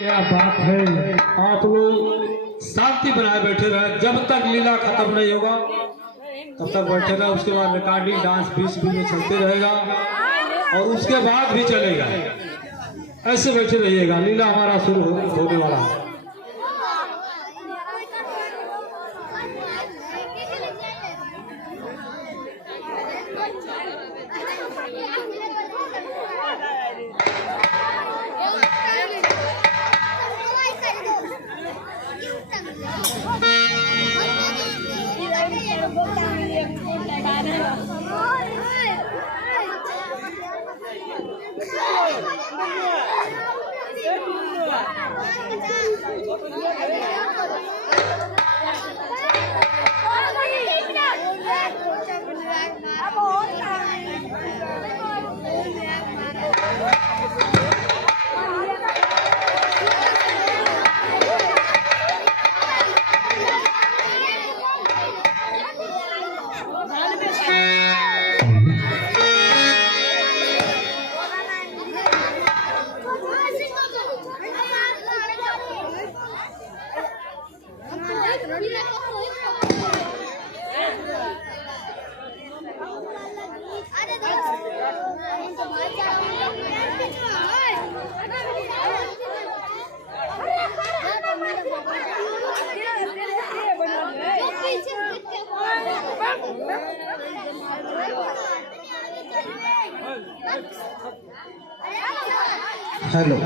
क्या बात है। आप लोग शांति बनाए बैठे रहे, जब तक लीला खत्म नहीं होगा तब तक बैठे रहे। उसके बाद रिकॉर्डिंग डांस बीच बीच में चलते रहेगा और उसके बाद भी चलेगा। ऐसे बैठे रहिएगा, लीला हमारा शुरू होने वाला है। हेलो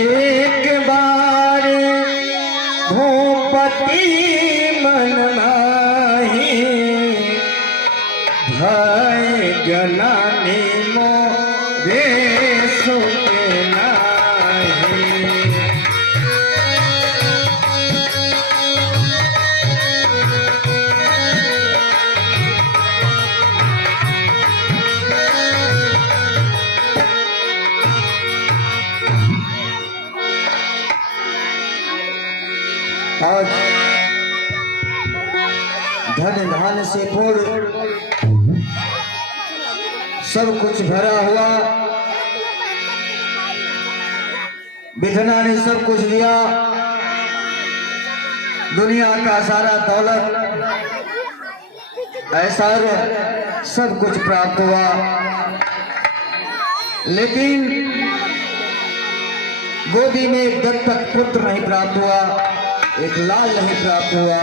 एक बार भूपति मन माही भय जनानी मोरे सुखे नाही। आज धन धान से पूर्ण सब कुछ भरा हुआ, विधना ने सब कुछ दिया, दुनिया का सारा दौलत ऐश्वर्य सब कुछ प्राप्त हुआ, लेकिन गोदी में एक दत्तक पुत्र नहीं प्राप्त हुआ, एक लाल नहीं प्राप्त हुआ।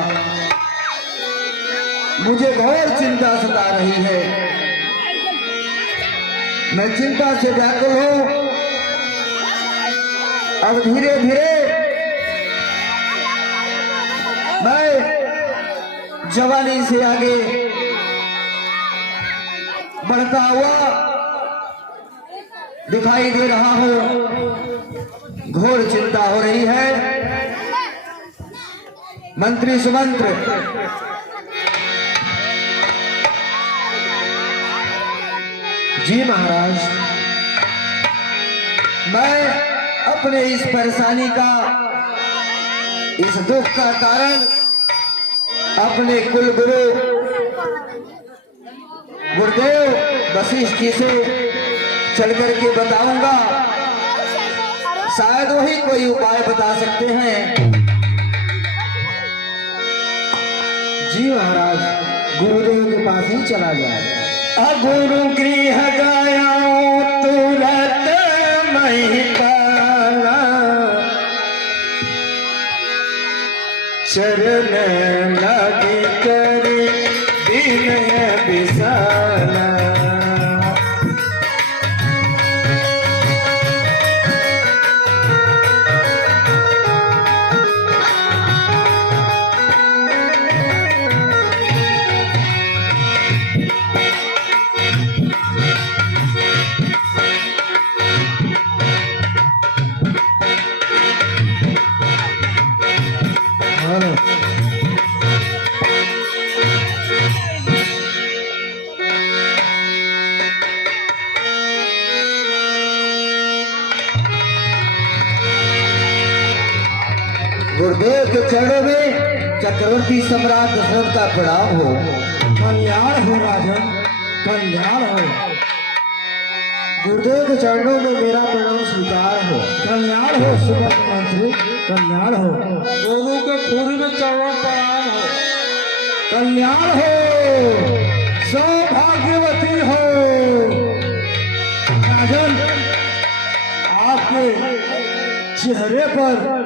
मुझे घोर चिंता सता रही है, मैं चिंता से व्याकुल हूं। अब धीरे धीरे मैं जवानी से आगे बढ़ता हुआ दिखाई दे रहा हूं। घोर चिंता हो रही है। मंत्री सुमंत्र, जी महाराज, मैं अपने इस परेशानी का, इस दुख का कारण अपने कुलगुरु गुरुदेव वशिष्ठ जी से चल करके बताऊंगा, शायद वही कोई उपाय बता सकते हैं। जी महाराज, गुरुदेव के पास ही चला जाए। गुरु गृह गया तुरंत मही पाला, चरण लगे करे विनय विशाला। गुरुदेव के चरणों में चक्रवर्ती सम्राट दशरथ का प्रणाम हो। कल्याण हो राजन, कल्याण हो। गुरुदेव के चरणों में मेरा प्रणाम स्वीकार हो। कल्याण हो सुमत मंत्री, कल्याण हो। गुरु के खूरी में चरणों प्रणाम हो। कल्याण हो, सौभाग्यवती हो। राजन, आपके चेहरे पर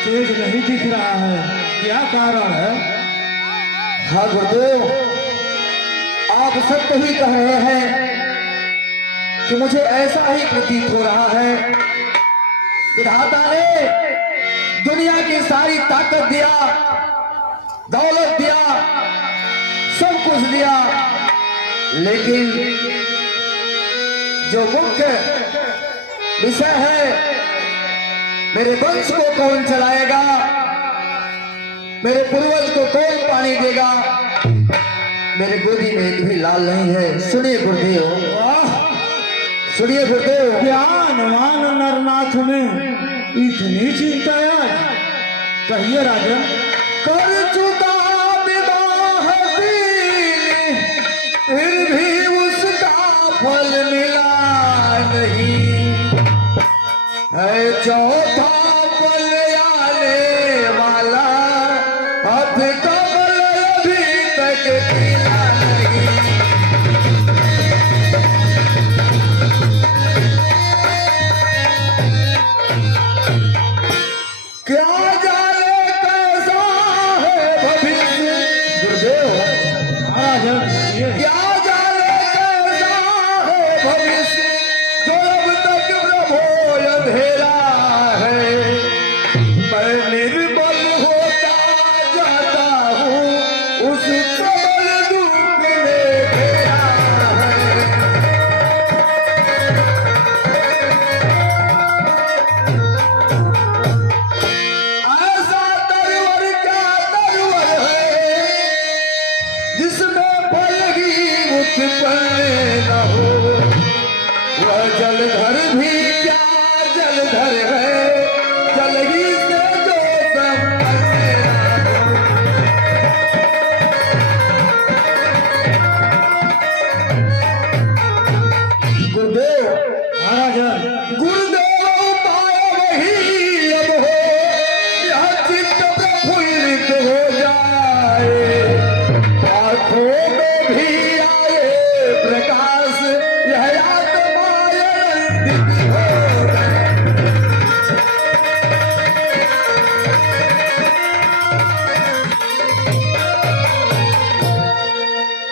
तेज नहीं दिख रहा है, क्या कारण है? हाँ गुरुदेव, आप सत्य ही कह रहे हैं कि मुझे ऐसा ही प्रतीत हो रहा है। विधाता ने दुनिया की सारी ताकत दिया, दौलत दिया, सब कुछ दिया, लेकिन जो मुख्य विषय है, मेरे वंश को कौन चलाएगा, मेरे पूर्वज को कौन पानी देगा, मेरे गोदी में एक भी लाल नहीं है। सुनिए गुरुदेव, सुनिए गुरुदेव। ज्ञानवान नरनाथ में इतनी चिंता है? कहिए राजन। कर चुका विवाह दिल, फिर भी उसका फल मिला नहीं है। चौथा पल आने वाला, अब कमल अभी तक मिला नहीं। क्या जाने कैसा है भविष्य। गुरुदेव महाराजन, क्या जाने कैसा है भविष्य, जो अब तक प्रभो अंधेरा है। मैं निर्बल होता जाता हूँ, उस प्रबल दुख में घेरा है। ऐसा तरवर क्या तरवर है, जिसमें फल ही उत्पन्न न हो। वह जलधर भी क्या जलधर है, जल ही से जो संपन्न न हो। गुरुदेव महाराजन, गुरुदेव उपाय वही अब हो, यह चित्त प्रफुल्लित हो जाए। आँखों में भी आए प्रकाश, यह आत्मा आनंदित हो जाए।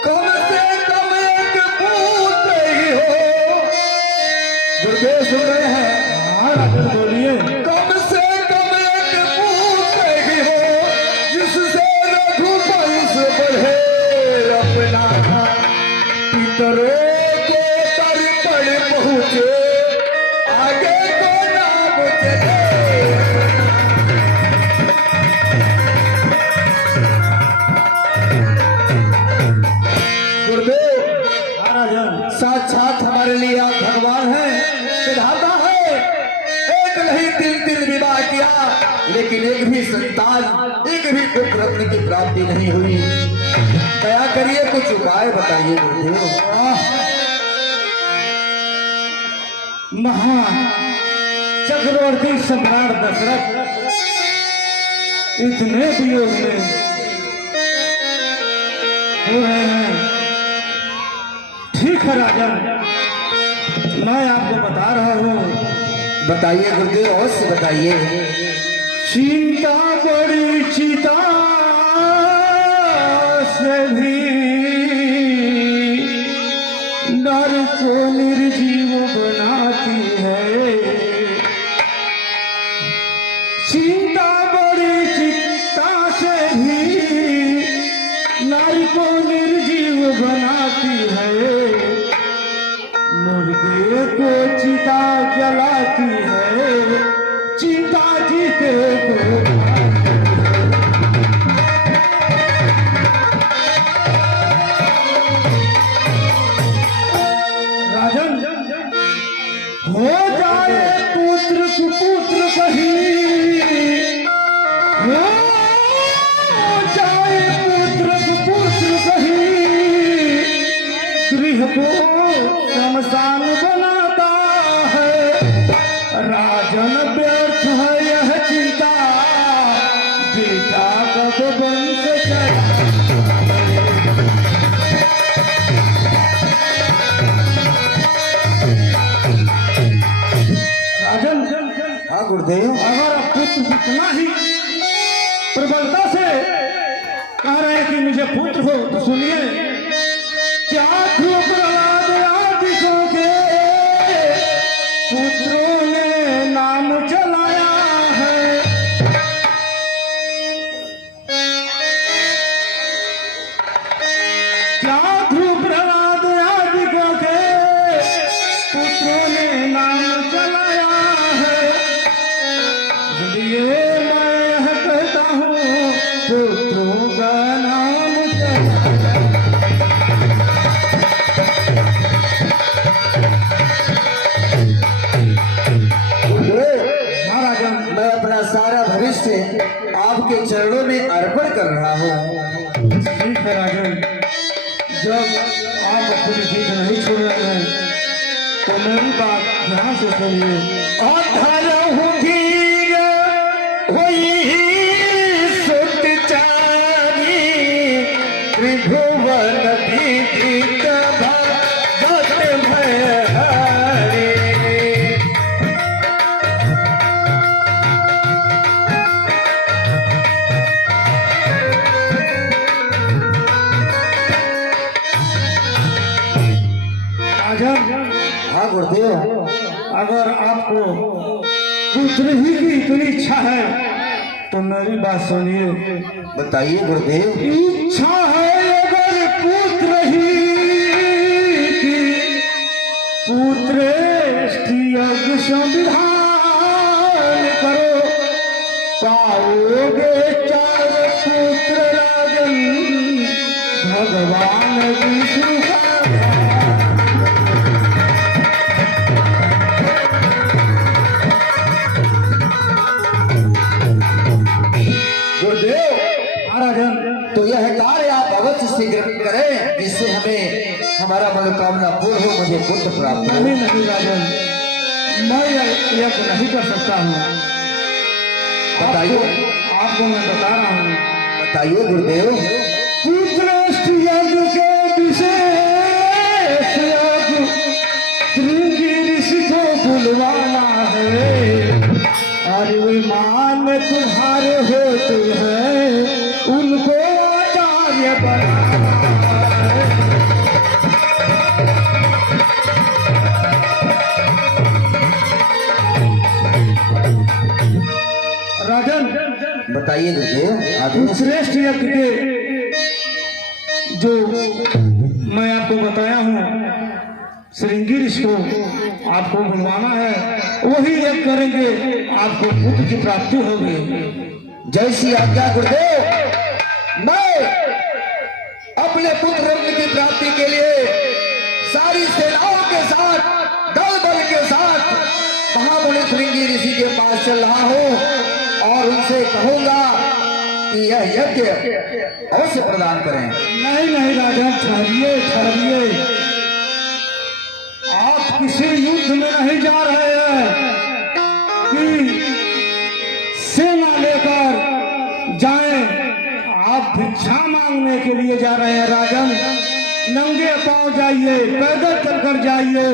कम से कम एक पुत्र ही हो। गुरुदेव सुन रहे हैं? महाराजन बोलिए। कम से कम एक पुत्र ही हो, जिससे रघुवंश बढ़े अपना। पितरों के तर्पण पहुँचे, आगे को नाम चले। गुरुदेव महाराजन, साक्षात हमारे लिए आप भगवान हैं, विधाता है। एक नहीं 3 विवाह किया, लेकिन एक भी संतान, एक भी पुत्र रत्न की प्राप्ति नहीं हुई। दया करिए, कुछ उपाय बताइए गुरुदेव। महान चक्रवर्ती सम्राट दशरथ इतने वियोग में हो रहे हैं। ठीक है राजा, मैं आपको बता रहा हूँ। बताइए गुरुदेव, अवश्य बताइए। चिंता बड़ी चिता से भी नर को निर्जीव बनाती है। चिंता बड़ी चिंता से भी नर को निर्जीव बनाती है। मुर्गे को चिता जलाती है, चिंता जीते को। राजन, हो जाए पुत्र कुपुत्र कहीं, हो जाए पुत्र कुपुत्र कहीं, गृह को शमशान बनाता है। राजन व्यर्थ है यह चिंता, बेटा कब वंश चला। राजन, हाँ गुरुदेव। अगर पुत्र कितना ही प्रबलता से कह रहे हैं कि मुझे पुत्र हो, तो सुनिए, क्या खूब आदिकों के पुत्रों ने नाम चलाया है। क्या ध्रुव प्रहलाद आदिकों के पुत्रों ने नाम चलाया है। इसलिए मैं कहता हूँ, पुत्रों का नाम चलाया। मैं अपना सारा भविष्य आपके चरणों में अर्पण कर रहा हूँ। ठीक है राजन, जब आप अपनी जीत नहीं छोड़ रहे हैं तो मेरी बात ध्यान से सुनिए। त्रिभुवन विदित भगत भयहरि। हाँ गुरुदेव। अगर आपको पुत्र ही की इतनी इच्छा है तो मेरी बात सुनिए। बताइए गुरुदेव। इच्छा है अगर पुत्र ही की, पुत्रेष्ठ यज्ञ संविधान करो, पाओगे 4 पुत्र राजन, भगवान विष्णु का। तो यह कार्य आप अवश्य शीघ्र करें, जिससे हमें हमारा मनोकामना पूर्ण हो, मुझे पुत्र प्राप्त हो। नहीं राजन, मैं यज्ञ नहीं कर सकता हूँ। बताइए। आपको मैं बता रहा हूँ। बताइए गुरुदेव। पुत्रेष्ठ यज्ञ के विशेष यज्ञ श्रृंगी ऋषि को बुलवाना है। और विमान में तुम्हारे होते हैं, उनको आचार्य बनाना है। राजन, बताइए गुरुदेव। श्रेष्ठ यज्ञ के जो मैं आपको बताया हूँ, श्रृंगी ऋषि को आपको बुलवाना है, वही यज्ञ करेंगे, आपको पुत्र की प्राप्ति होगी। जैसी आज्ञा गुरुदेव। मैं अपने पुत्र रत्न की प्राप्ति के लिए सारी सेनाओं के साथ, दल बल के साथ महामुनि श्रृंगी ऋषि के पास चल रहा हूँ और उनसे कहूंगा कि यह यज्ञ अवश्य प्रदान करें। नहीं नहीं राजा, ठहरिए ठहरिए। आप किसी युद्ध में नहीं जा रहे हैं कि सेना लेकर जाएं। आप भिक्षा मांगने के लिए जा रहे हैं राजन। नंगे पांव जाइए, पैदल चलकर जाइए।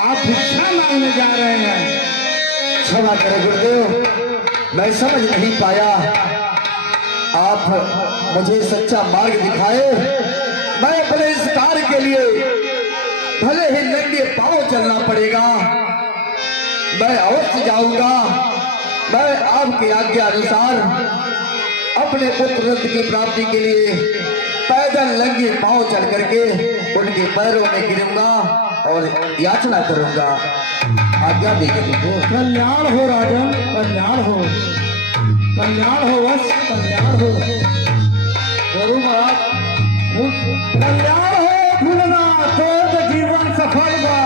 आप भिक्षा मांगने जा रहे हैं। क्षमा करें गुरुदेव, मैं समझ नहीं पाया। आप मुझे सच्चा मार्ग दिखाए। मैं अपने इस कार्य के लिए भले ही नंगे पांव चलना पड़ेगा, मैं अवश्य जाऊंगा। मैं आपकी आज्ञा अनुसार अपने पुत्र रत्न की प्राप्ति के लिए पैदल नंगे पांव चल करके उनके पैरों में गिरूंगा और याचना करूंगा। आज्ञा दीजिए। कल्याण हो राजन, कल्याण हो, कल्याण हो, बस कल्याण हो। गुरु महाराज कल्याण हो। भूलना तो जीवन सफल बा।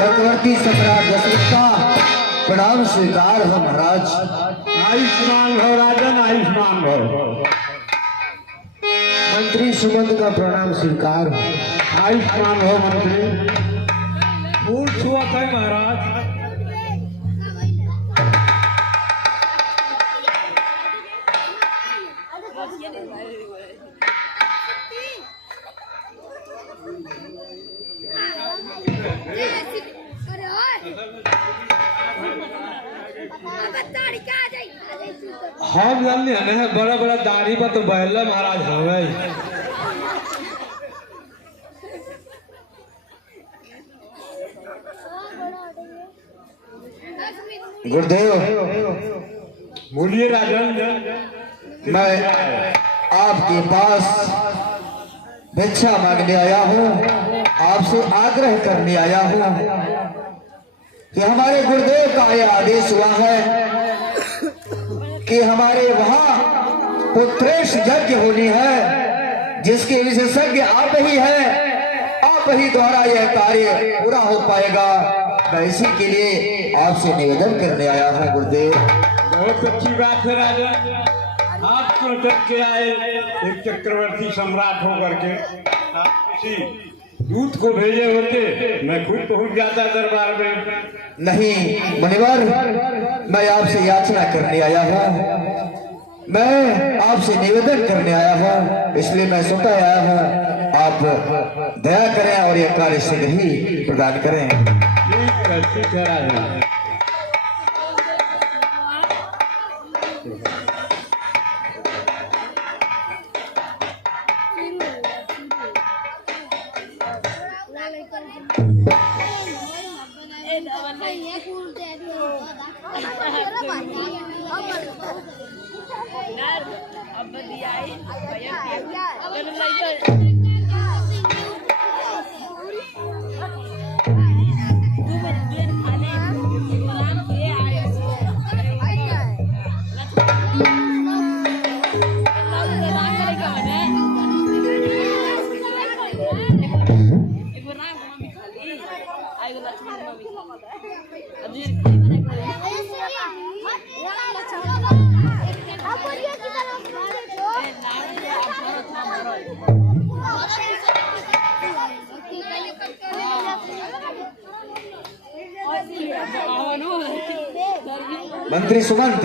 चक्रवर्ती सम्राट दशरथ का प्रणाम स्वीकार हो महाराज। आयुष्मान भव राजन, आयुष्मान भव। मंत्री सुमंत का प्रणाम स्वीकार हो। आयुष्मान भव मंत्री। फूल छुआ है महाराज। हम जानते हैं बड़ा बड़ा दाढ़ी पर तो बहला महाराज हमें। गुरुदेव बोलिए राजन। मैं आपके पास भिक्षा मांगने आया हूँ, आपसे आग्रह करने आया हूँ कि हमारे गुरुदेव का यह आदेश हुआ है कि हमारे वहां पुत्रेश यज्ञ होनी है, जिसके विशेषज्ञ आप ही है। आप ही द्वारा यह कार्य पूरा हो पाएगा। मैं इसी के लिए आपसे निवेदन करने आया हूँ गुरुदेव। बहुत अच्छी बात है राजा। आप क्यों डट के आए? एक चक्रवर्ती सम्राट होकर के आप किसी दूत को भेजे होते, मैं खुद पहुंच जाता दरबार में। नहीं मुनिवर, मैं आपसे याचना करने आया हूँ, मैं आपसे निवेदन करने आया हूँ, इसलिए मैं स्वतः आया हूँ। आप दया करें और यह कार्य शीघ्र ही प्रदान करें। ठीक है राजा। मंत्री सुमंत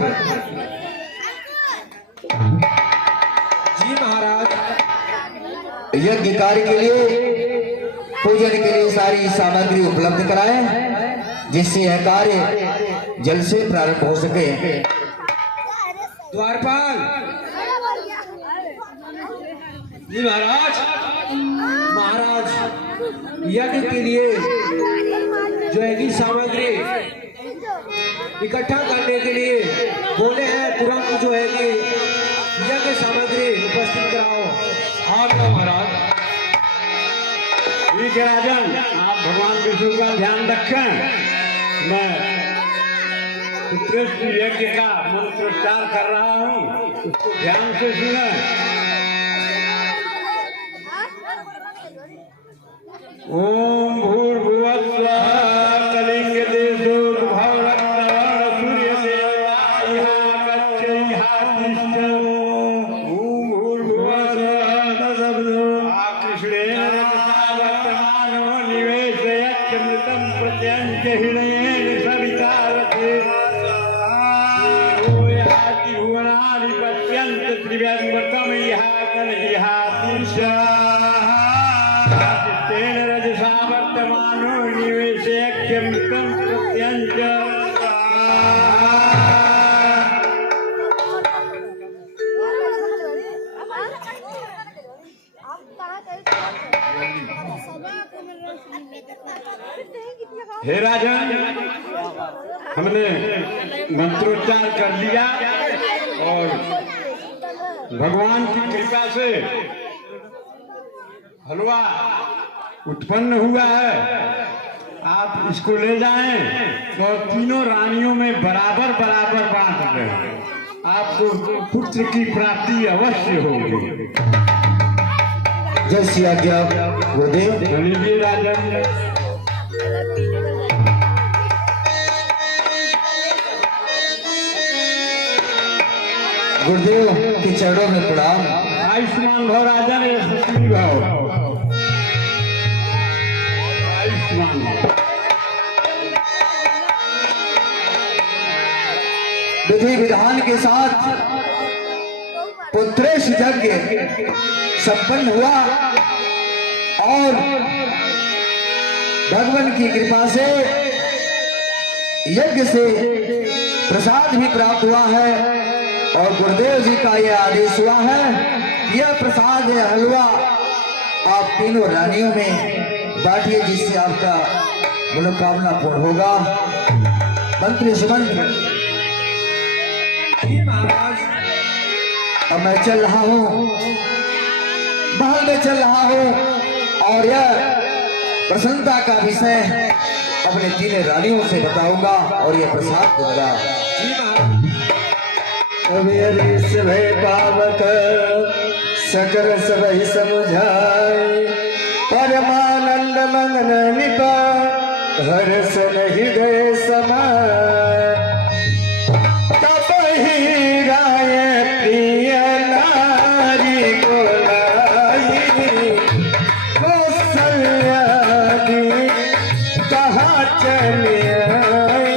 जी महाराज। यज्ञ कार्य के लिए, पूजन के लिए सारी सामग्री उपलब्ध कराएं, जिससे यह कार्य जल्द से प्रारंभ हो सके। द्वारपाल जी महाराज, यज्ञ के लिए जो है कि सामग्री इकट्ठा करने के लिए बोले हैं, तुरंत जो है कि यज्ञ सामग्री उपस्थित कराओ। हाँ महाराज। ठीक है राजन, आप भगवान विष्णु का ध्यान रखें। मैं उत्कृष्ट यज्ञ का मंत्रोच्चार कर रहा हूँ, उसको ध्यान से सुनें। ओम भूर्भुवः स्वः कलिंग देशोद्भव रक्तवर्ण सूर्य देवाय गच्छेहातिष्ठ। ओम भूर्भुवः स्वः तत्सवितुर्वरेण्यं कृष्णेन रजसा वर्तमानो निवेशयत्यमृतं प्रत्यञ्च हृदयेन सवितारते। देवो याति भुवनानि पश्यन्ति त्रिव्यङ्गकम् इह कलहिहातिष्ठ। तेन रजसा वर्तमानो निवेशयत्यमृतं प्रत्यञ्च। हे राजन, हमने मंत्रोच्चार कर लिया और भगवान की कृपा से हलवा उत्पन्न हुआ है। आप इसको ले जाएं और तीनों रानियों में बराबर बराबर बांट दें, आपको पुत्र की प्राप्ति अवश्य होगी। जय श्री आज्ञा गुरुदेव। लीजिए राजन। गुरुदेव के चरणों में प्रणाम। आयुष्मान भव राजन, यशस्वी भव। आयुष्मान भव। विधि विधान के साथ पुत्रेश यज्ञ संपन्न हुआ और भगवान की कृपा से यज्ञ से प्रसाद भी प्राप्त हुआ है और गुरुदेव जी का यह आदेश हुआ है, यह प्रसाद यह हलवा आप तीनों रानियों में बांटिए, जिससे आपका मनोकामना पूर्ण होगा। मंत्री सुमंत्र, अब मैं चल रहा हूँ, महल में चल रहा हूँ और यह प्रसन्नता का विषय अपने तीनों रानियों से बताऊंगा और यह प्रसाद दूंगा। भय पावक सकल सबहि समुझाए, परमानंद मगन निपा हर्ष हृदय समाए। तपहि राय प्रिय नारी बोलाई, कौशल्या दी कहाँ चली आई।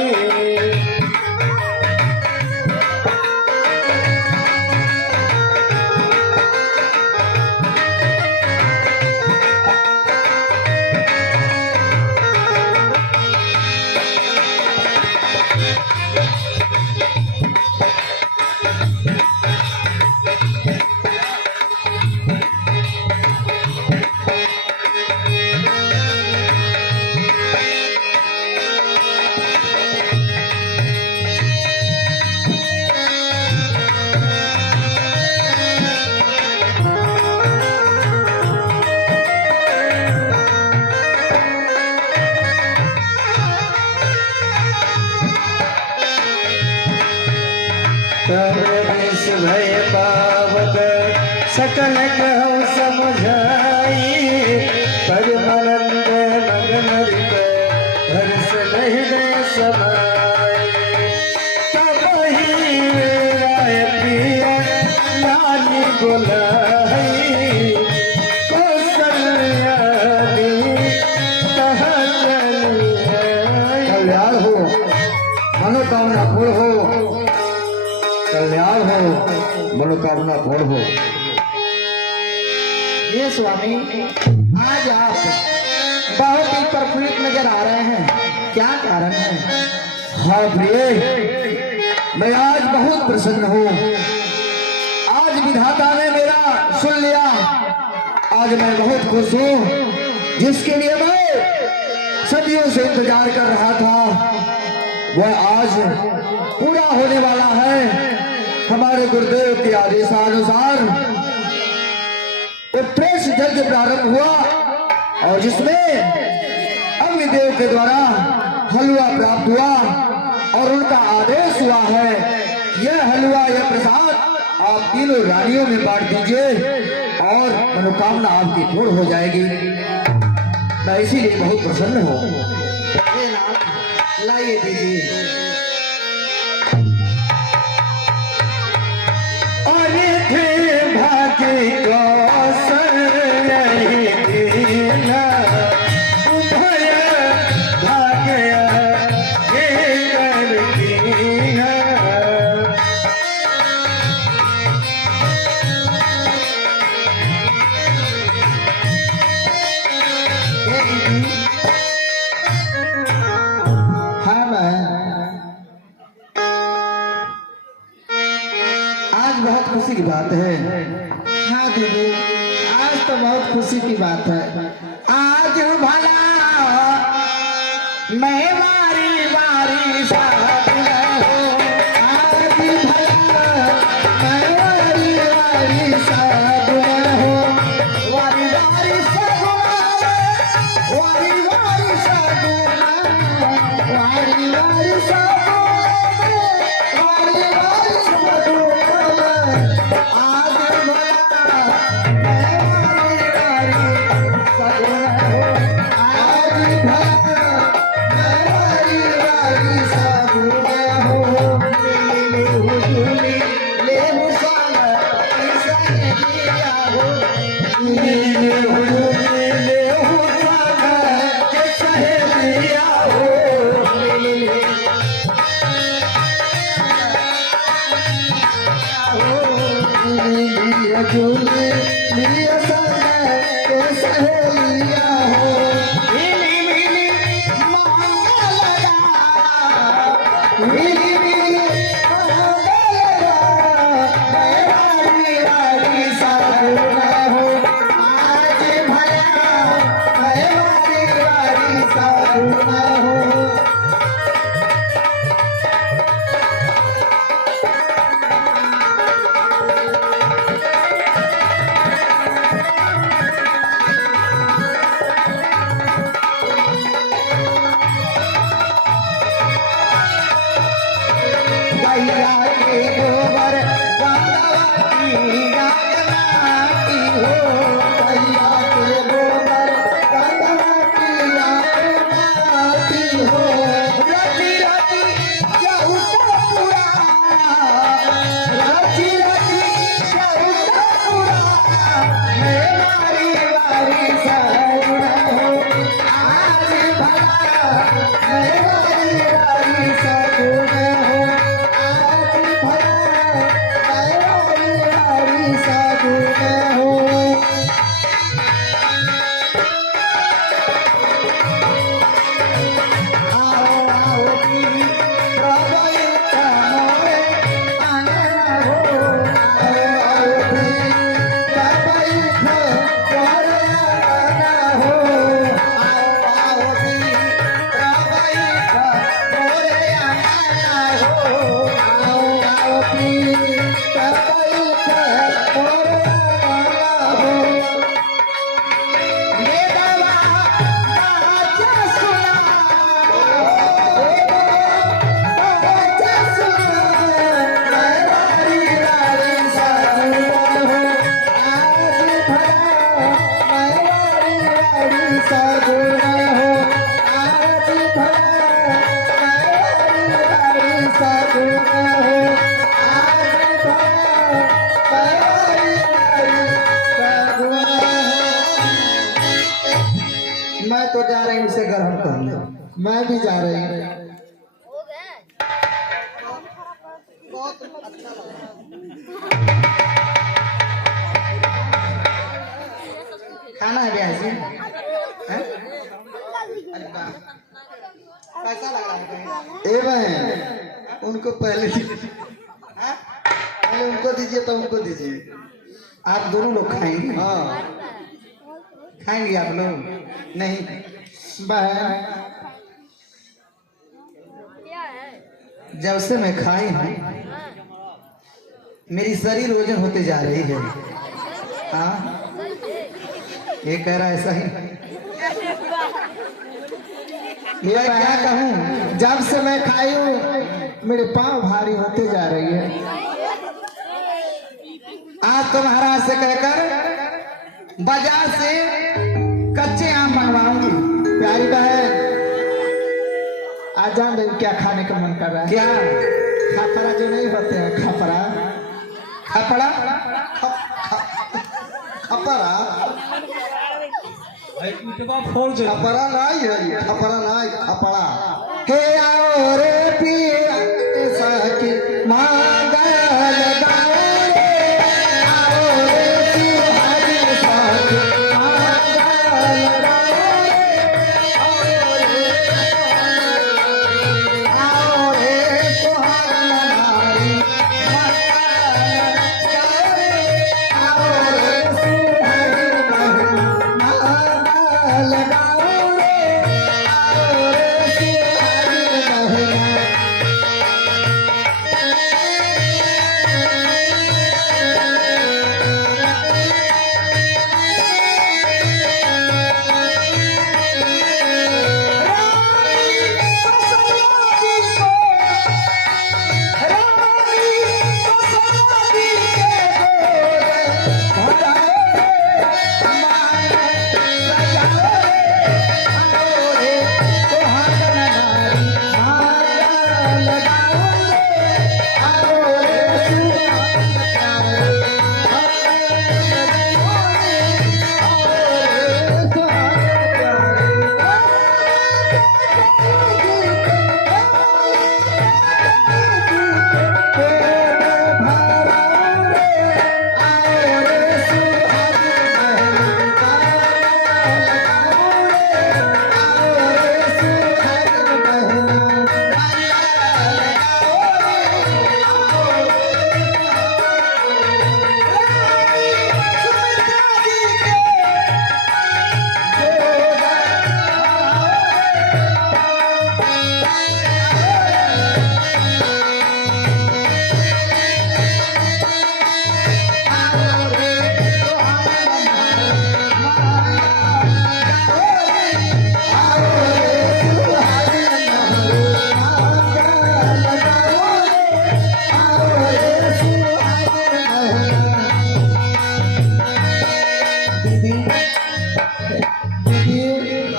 भय पावक सकल कहु समझाई, परमानंद मगन रिप हर्ष हृदय समाई। तपहि राय प्रिय नारी बोलाई, कौशल्या दी कहाँ चली आई। कल्याण हो, मनोकामना पूर्ण हो, कल्याण हो, मनोकामना पूर्ण हो। ये स्वामी, आज आप बहुत ही प्रफुल्लित नजर आ रहे हैं, क्या कारण है? हाँ प्रिय, मैं आज बहुत प्रसन्न हूँ। आज विधाता ने मेरा सुन लिया। आज मैं बहुत खुश हूँ, जिसके लिए मैं सदियों से इंतजार कर रहा था वह आज पूरा होने वाला है। हमारे गुरुदेव के आदेशानुसार उत्प्रेष यज्ञ प्रारंभ हुआ और जिसमें अग्निदेव के द्वारा हलवा प्राप्त हुआ और उनका आदेश हुआ है, यह हलवा, यह प्रसाद आप तीनों रानियों में बांट दीजिए और मनोकामना आपकी पूर्ण हो जाएगी। मैं इसीलिए बहुत प्रसन्न हूँ। लाइए दीजिए। अरे थे भाग्य कौशल देना, उभय भाग्य केवल देना। हाँ आज बहुत खुशी की बात है। हाँ दीदी, आज तो बहुत खुशी की बात है। आज भला मैं वारी वारी साथ हो, आज भला मैं वारी वारी साथ हो, वारी वारी साथ, वारी वारी साथ, वारी वारी साथ, वारी वारी साथ। आज भला मैं वारी वारी साथ हो, आज भला मैं वारी वारी साथ हो। ले झूली ले मुसान सहेलिया हो, ले झूली ले मुसान सहेलिया हो। लिया झूले लिया संग सहेलिया हो, मिली मिली मांगा लगा, मिली मिली मांगा लगा। मैं वारी वारी साथ हो, आज भला मैं वारी वारी साथ हो। गैया के गोबर गंगावती गाती हो, गैया के गोबर गंगावती गाती हो। रति रति चौका पूरा, रति रति चौका पूरा। मैं वारी वारी साथ हो, आज भला मैं वारी वारी साथ हो। मैं तो जा रही हूँ इसे ग्रहण करने, मैं भी जा रही हूँ। उनको पहले दीजिए, हाँ? पहले उनको दीजिए तो उनको दीजिए। आप दोनों लोग खाएंगे? हाँ खाएंगे आप लोग? नहीं बहन, जब से मैं खाई हूँ मेरी शरीर वजन होते जा रही है। हाँ ये कह रहा है ऐसा ही। मैं क्या कहूँ, जब से मैं खाई हूँ मेरे पाँव भारी होते जा रही है। आज तो महाराज से कहकर बाजार से कच्चे आम मंगवाऊंगी। प्यारी बहन आज जान रही क्या खाने का मन कर रहा है? क्या? खापरा जो नहीं होते हैं, खापरा खापरा खपरा भाई इटवा फोड़ दे। खपरा नहीं है, खपरा नहीं खपरा। हे आओ रे पिया सखी मांगल गाओ रे, आओ रे सुहागी सखी मांगल गाओ रे, आओ रे सुहागन नारी मांगल गाओ रे, आओ रे सुहागी बहन मांगल गाओ रे, आओ रे सुहागी बहन।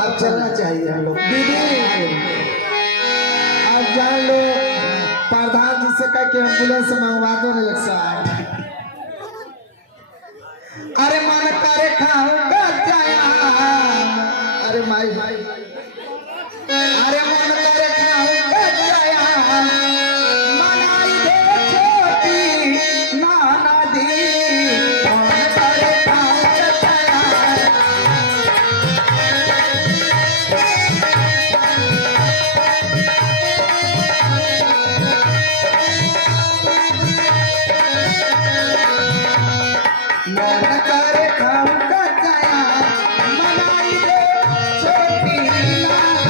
अब चलना चाहिए हम लोग। दीदी अब जान लो, प्रधान जी से कह के एम्बुलेंस मंगवा दो ना 108। अरे मन करे खाऊंगा जाया, अरे माई अरे मन करे खाऊंगा जाया, मनाई दे छोटी नाना दी, मन करे खाऊंगा जाया। मन करे खाऊंगा जाया, मनाई दे छोटी नानी,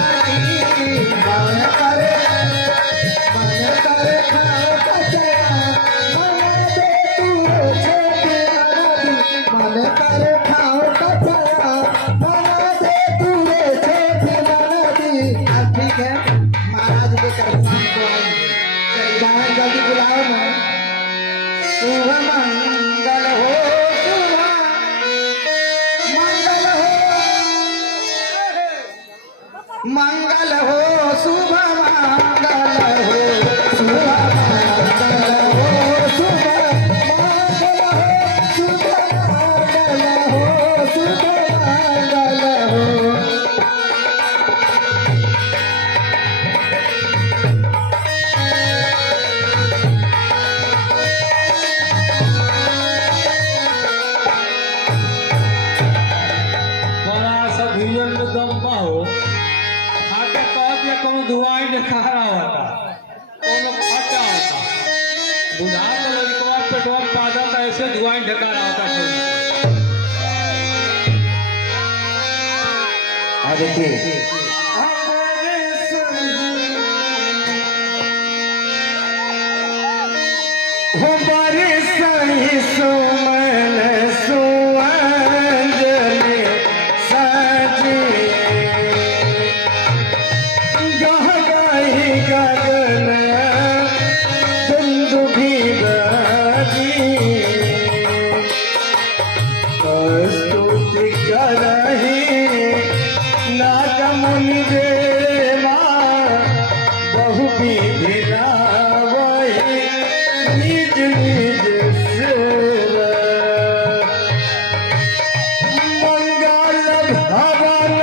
मन करे खाऊंगा जाया, मना दे तू छोटी नानी, मन करे खाऊंगा जाया, मना दे तू छोटी नानी। अब ठीक है, महाराज के करसान को जल्दी बुलाओ ना। शुभ मंगल हो, मंगल हो, शुभ मंगल हो, शुभ मंगल हो, शुभ मंगल हो, शुभ मंगल हो, शुभ मंगल हो। बुझा तो लड़कवा पेटवा पादा था ऐसे धुआं ढका रहा था देखिए हमारे सही सुमन सुअंजलि सजी गह गई गगन दुंदुभी बजी स्तुति करही नाग मुनि देवा बहु विधि लावहि निज निज सेवा मंगल भवन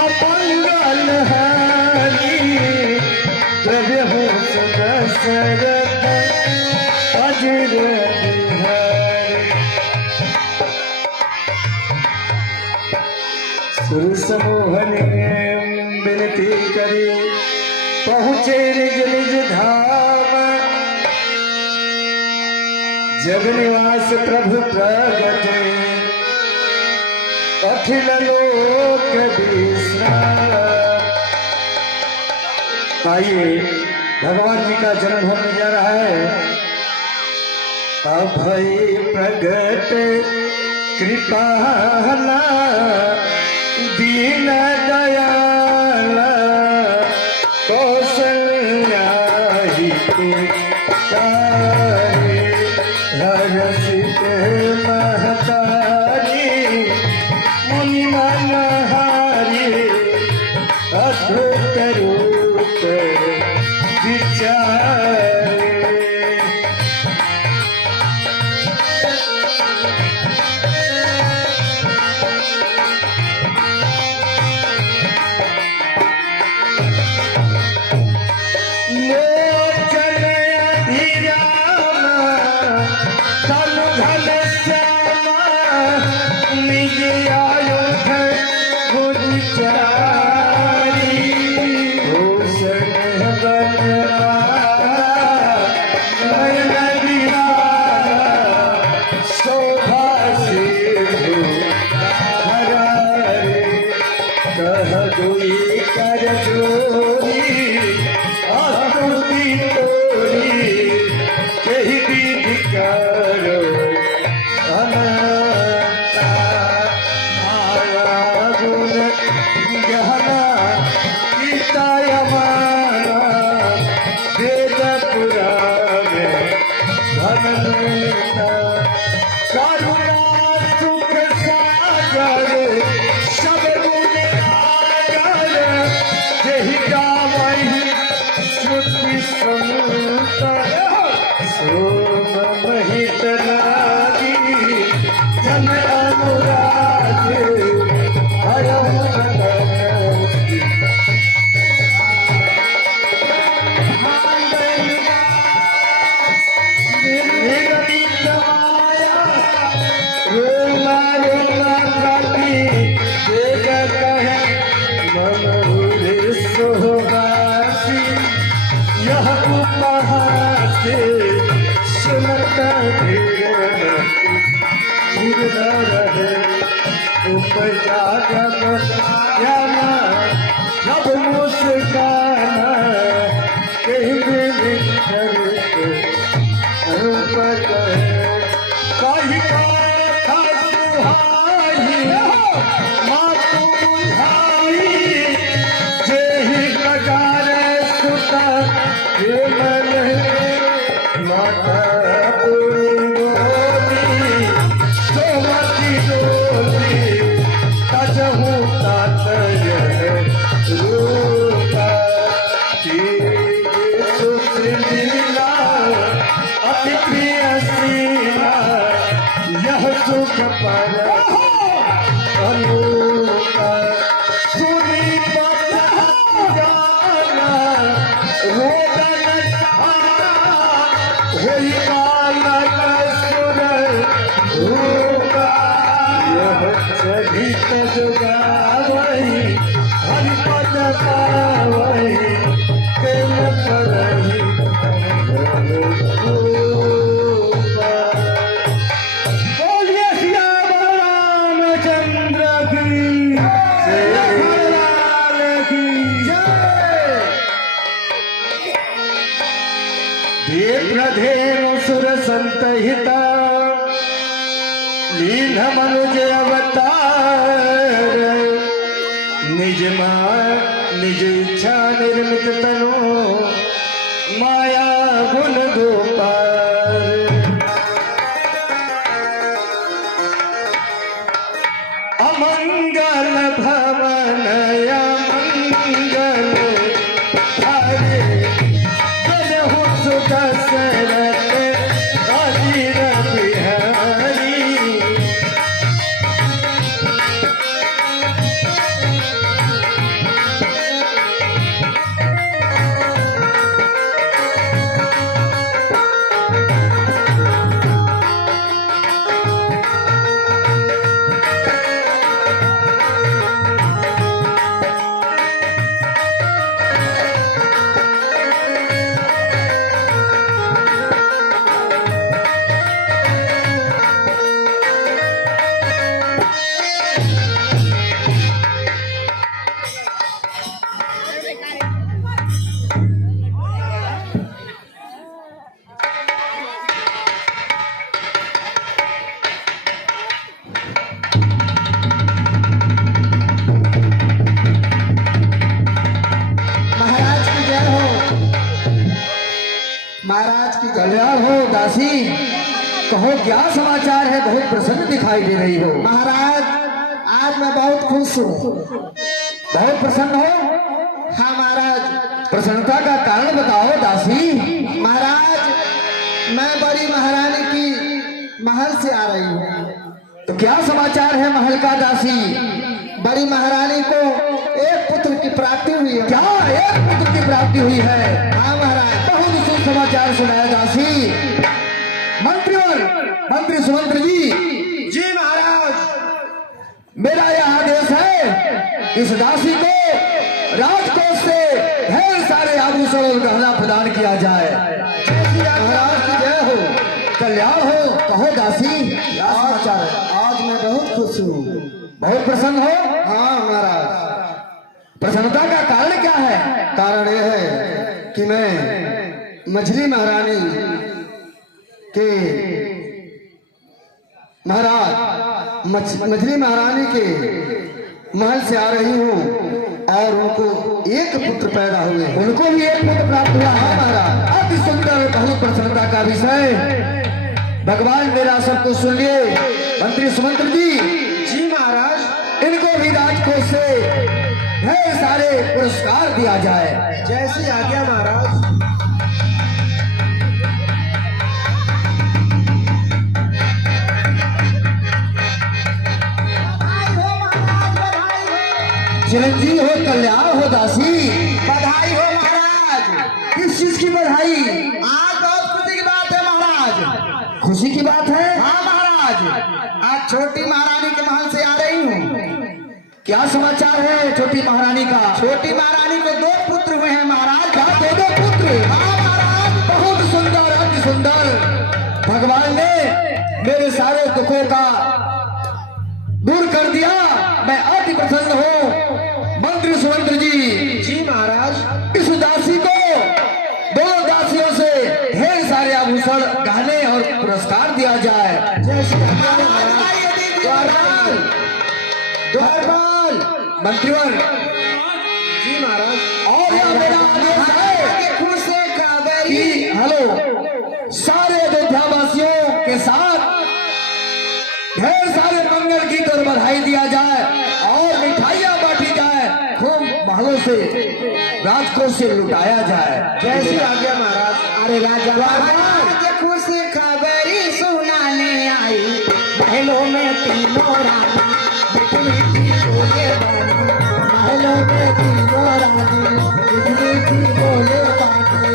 अमंगल हरि द्रव्य हो सदसरथ अजर सुर समूहन विनती करी पहुँचे निज निज धाम जग निवास प्रभु प्रगट अखिल लोक विश्राम। आइए भगवान जी का जन्म होने जा रहा है। अभय प्रगट कृपाला दीन दयाल कौशल्या हर्षित महतारी मुनि मनहारी अद्भुत रूप विचारे होई देवधेनु सुर संतहित लीन मनुज अवतार निज निज इच्छा निर्मित तनु माया गुण गोपाल अमंगल भवन अमंगल हरे जनहु सुदशरथ अजीर बिहारी महाराज की कल्याण हो। दासी कहो क्या समाचार है, बहुत प्रसन्न दिखाई दे रही हो। महाराज आज मैं बहुत खुश हूँ। बहुत प्रसन्न हो? हाँ महाराज। प्रसन्नता का कारण बताओ दासी। महाराज मैं बड़ी महारानी की महल से आ रही हूँ। तो क्या समाचार है महल का दासी? बड़ी महारानी को एक पुत्र की प्राप्ति हुई है। क्या एक पुत्र की प्राप्ति हुई है? हाँ महाराज। बहुत शुभ समाचार सुनाया दासी। मंत्रीवर मंत्री सुमंत्र जी। जी महाराज। मेरा यह आदेश है इस दासी को राजकोष से ढेर सारे आभूषण और गहना प्रदान किया जाए। महाराज की जय हो, कल्याण हो। कहो दासी क्या समाचार है? आज मैं बहुत खुश हूँ। बहुत प्रसन्न हो? हाँ महाराज। प्रसन्नता का कारण क्या है? कारण यह है कि मैं मछली महारानी के महाराज मछली महारानी के महल से आ रही हूँ और उनको एक पुत्र पैदा हुए। उनको भी एक पुत्र प्राप्त हुआ। हाँ महाराज, अति सुंदर, बहुत प्रसन्नता का विषय। भगवान मेरा सबको सुन लिए। मंत्री सुमंत्र जी। जी महाराज। इनको भी राजकोष से ढेर सारे पुरस्कार दिया जाए। जैसी आज्ञा महाराज। चिरंजीवी हो, कल्याण हो दासी। बधाई हो महाराज। किस चीज की बधाई? आज बहुत खुशी की बात है महाराज। खुशी की बात है? हाँ महाराज। आज छोटी महारानी के महल से आ रही हूँ। क्या समाचार है छोटी महारानी का? छोटी महारानी को 2 पुत्र हुए हैं महाराज। क्या 2 पुत्र? हाँ महाराज। बहुत सुंदर, अति सुंदर। भगवान ने मेरे सारे दुखों का दूर कर दिया। मैं अति प्रसन्न हूँ। मंत्री सुमंत्र जी। जी महाराज। इस दासी को 2 दासियों से ढेर सारे आभूषण, गहने और पुरस्कार दिया जाए। जैसे द्वारपाल मंत्रीवर। जी महाराज। और यह मेरा आदेश है कि हेलो सारे अयोध्यावासियों के साथ ढेर सारे मंगल गीत और बधाई दिया जाए और मिठाइयाँ बांटी जाए, खूब महलों से राजकोष से लुटाया जाए। जैसी आज्ञा महाराज। अरे राजा खुश खबरी सुनाने आई, महलों में तीनों रानी बोले बानी, महलों में तीनों रानी बोले बानी।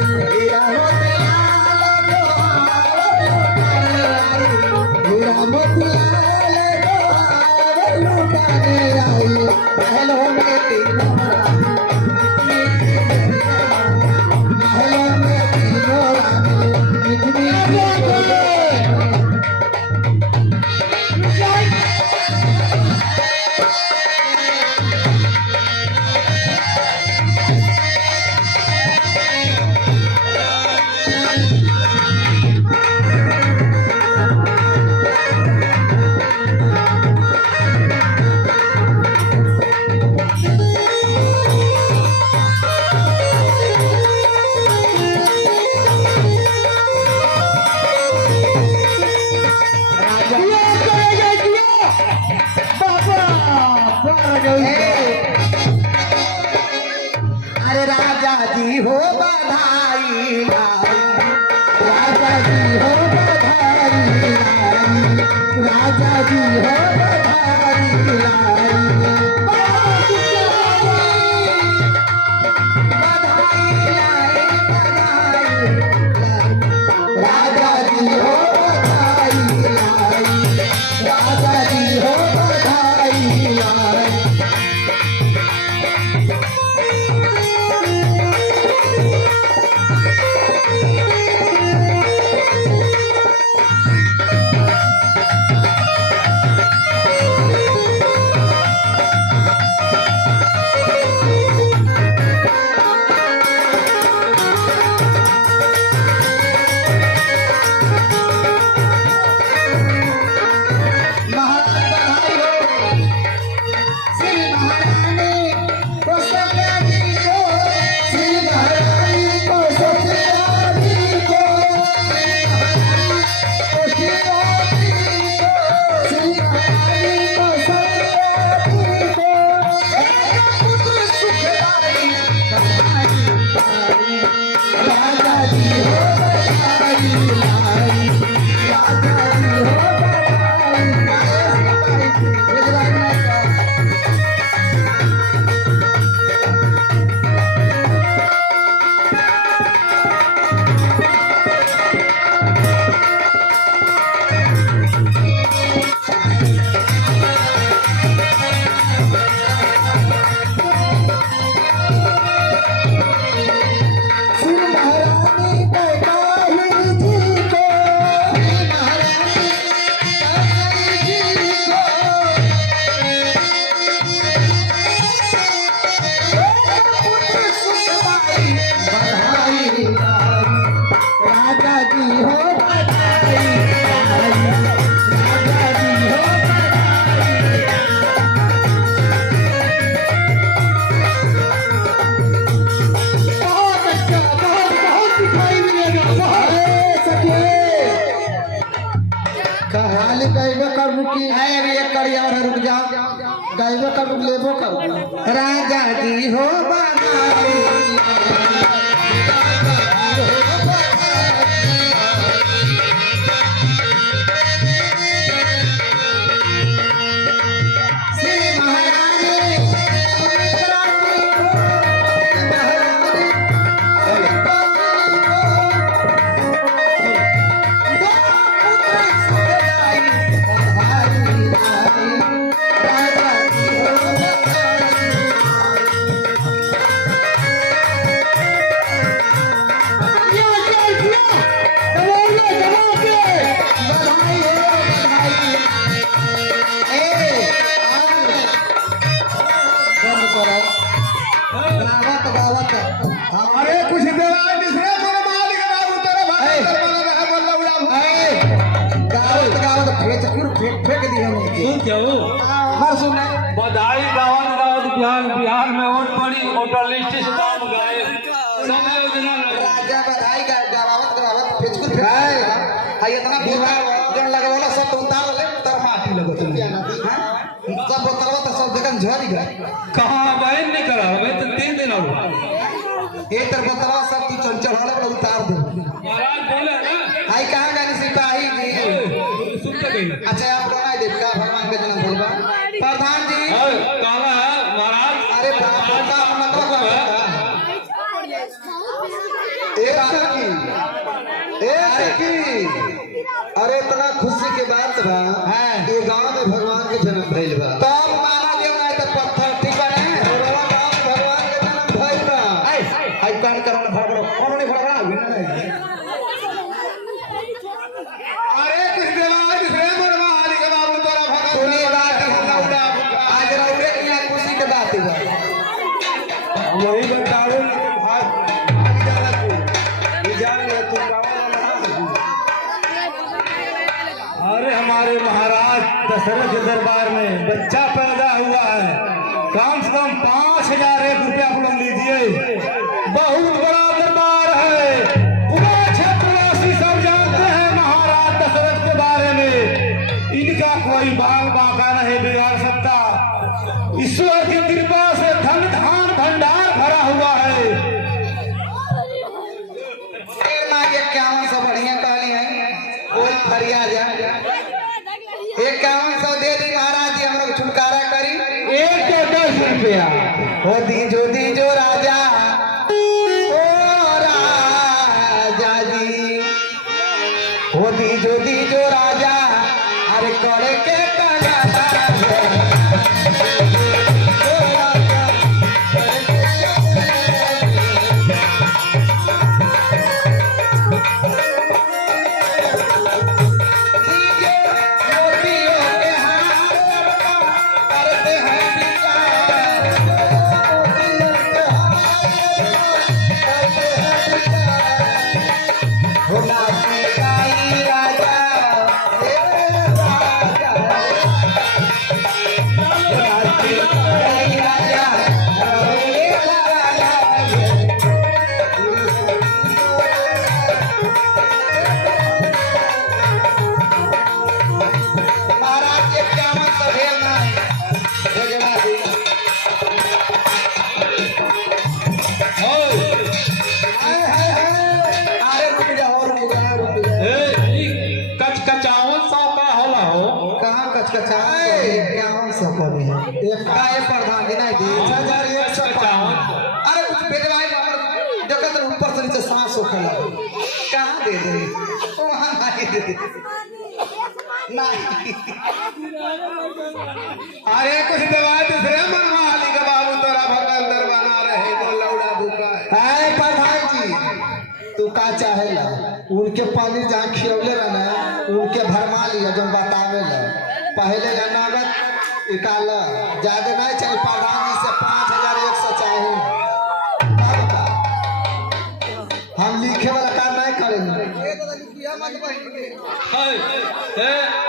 महलों में तीनों रानी जी हो बधाई लाई, राजा जी हो बधाई लाई, राजा जी हो बधाई लाई, बधाई लाई, राजा जी हो बधाई लाई, राजा जी हो बधाई लाई। गाइबो कर लेबो कर राजा जी हो बधाई अरे कुछ देवाल दूसरे को मालिक का उतर भाई गावत गावत फेंक दी हमने सुन क्या हो हाँ सुने बधाई गावत गावत बिहार में वोट पड़ी वोटर लिस्ट से नाम गए सब योजना राजा बधाई गावत गावत फेंक हां इतना बिहार जन लगवाला सब उतार ले तर माटी लगत हां सब उतारवा तो सब जगह झड़ गए कहां बहन नहीं करा मैं तो 3 दिन हो एक तर बतवा सब तू चंचल वाले पर उतार दे महाराज बोले ना आई कहां गए सिपाही जी सुन के गई अच्छा आप बनाए देव का भगवान के जन्म भइल बा प्रधान जी काला है महाराज अरे बाप रे बाप मतलब एक की अरे इतना खुशी के बात बा ये गांव में भगवान के जन्म भइल बा तब माना देव ना त पत्थर ठीक बा ने भगवान के जन्म भइल बा आई कान करन भगरो कोनो नहीं भगरा नहीं अरे कुछ देवाल दूसरे को मालिक का उतर भाई सुनी बात आज रउरे की खुशी के बात बा वही बताओ अरे हमारे महाराज दशरथ के दरबार में बच्चा पैदा हुआ है कम से कम 5000 रुपया बुलंद लीजिए बहुत बड़ा दरबार है पूरा क्षेत्रवासी सब जानते हैं महाराज दशरथ के बारे में इनका कोई बाल बांका नहीं बिगाड़ सकता ईश्वर की कृपा से धन धान भंडार भरा हुआ है फरिया जा 5100 दे दी महाराज जी, हम लोग छुटकारा करी। 110 रुपया। हो दीजो राजा, ओ राजा जी, हो दीजो राजा, अरे करे के प्रधान जी नहीं दी 6155। अरे कुछ बेटवाई जगत ऊपर से नीचे सांस होखे लगे, कहाँ दे दे वहाँ नहीं दे नहीं। अरे कुछ दवा दूसरे मनवाली का बाबू तोरा भगल दरबाना रहे वो लौड़ा भूखा है। प्रधान जी तू का चाहेला, उनके पानी जहाँ खियौले रहना उनके भरमा लिया जो बतावे ला, पहले का नगद निकाल ज्यादा नहीं चाहिए। प्रधान जी से 5100 चाहिए, हम लिखे वाला काम नहीं करेंगे।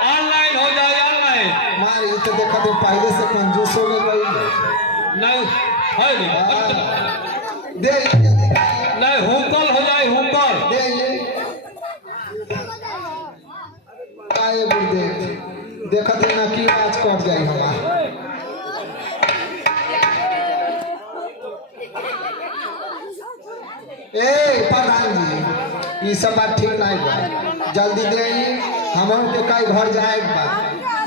ऑनलाइन हो जाए, ऑनलाइन मार ये तो देखा तो पहले से कंजूस हो गई नहीं है दे नहीं, हुकल हो जाए, हुकल दे ये काय बुढ़ देखा तो ना की आज कट जाए हमारा। ए प्रधान जी ये सब बात ठीक नहीं बा, जल्दी दे हम के कई घर जाए बा,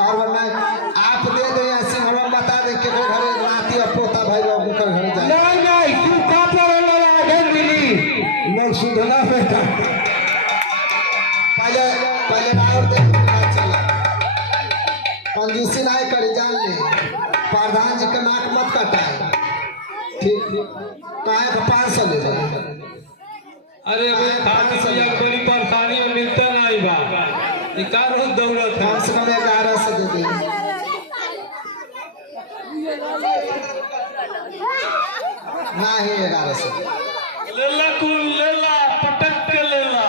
और वरना आप दे दे ऐसे हम बता दे के घर नाती और पोता भाई लोग के घर जाए। नहीं नहीं तू का पर आगे मिली नहीं सुधना बेटा, पहले और दे चला कंजूसी नहीं करी, जान ले प्रधान जी का नाक मत कटाए, ठीक काहे का 500 ले जाए। अरे वो खाने से बड़ी परेशानी में मिलता नहीं बा, निकाल रोज दौलत है। कम से कम 1100 दे दे। नहीं 1100 ले ला कुल ले ला, पटक के ले ला।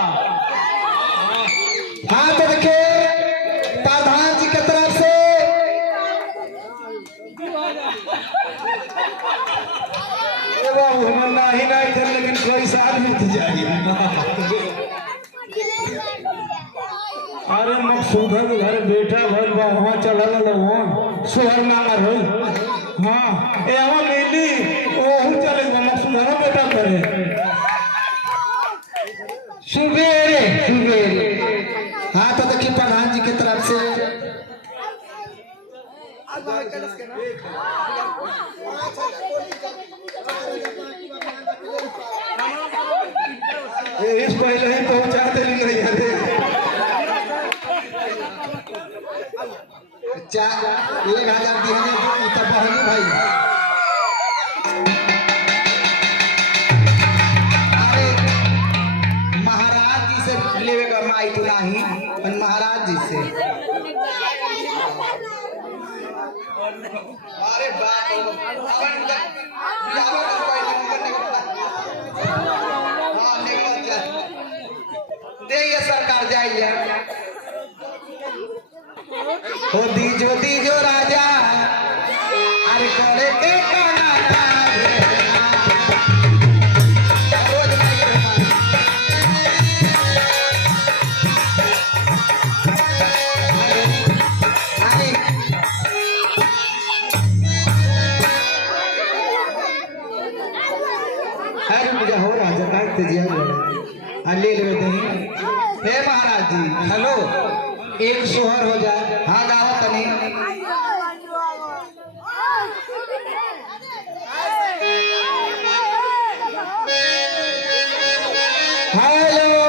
हाँ तो देखिए प्रधान जी की तरफ से नहीं नहीं थे, लेकिन कोई साथ मिल जाएगी। अरे मकसूदा के घर बेटा भर वहाँ चला लोगों सोहर मांगा रोई, हाँ ये हम मिली वो चले मकसूदा बेटा करे सुबेरे सुबेरे। हाँ तो देखिए प्रधान जी की तरफ से इस पहले ही पहुंचा दे नहीं अरे 1000 दिए तो बहनी भाई। अरे महाराज जी से लेगा माई तो नहीं, महाराज जी से। अरे बाप दे ये सरकार जाइए। हो दीजो राजा, अरे करे के काना रोज नहीं अरे मुझे हो राजा का ले ले हे महाराज जी हेलो, एक सोहर हो जाए। हाँ गाओ तनी। हेलो,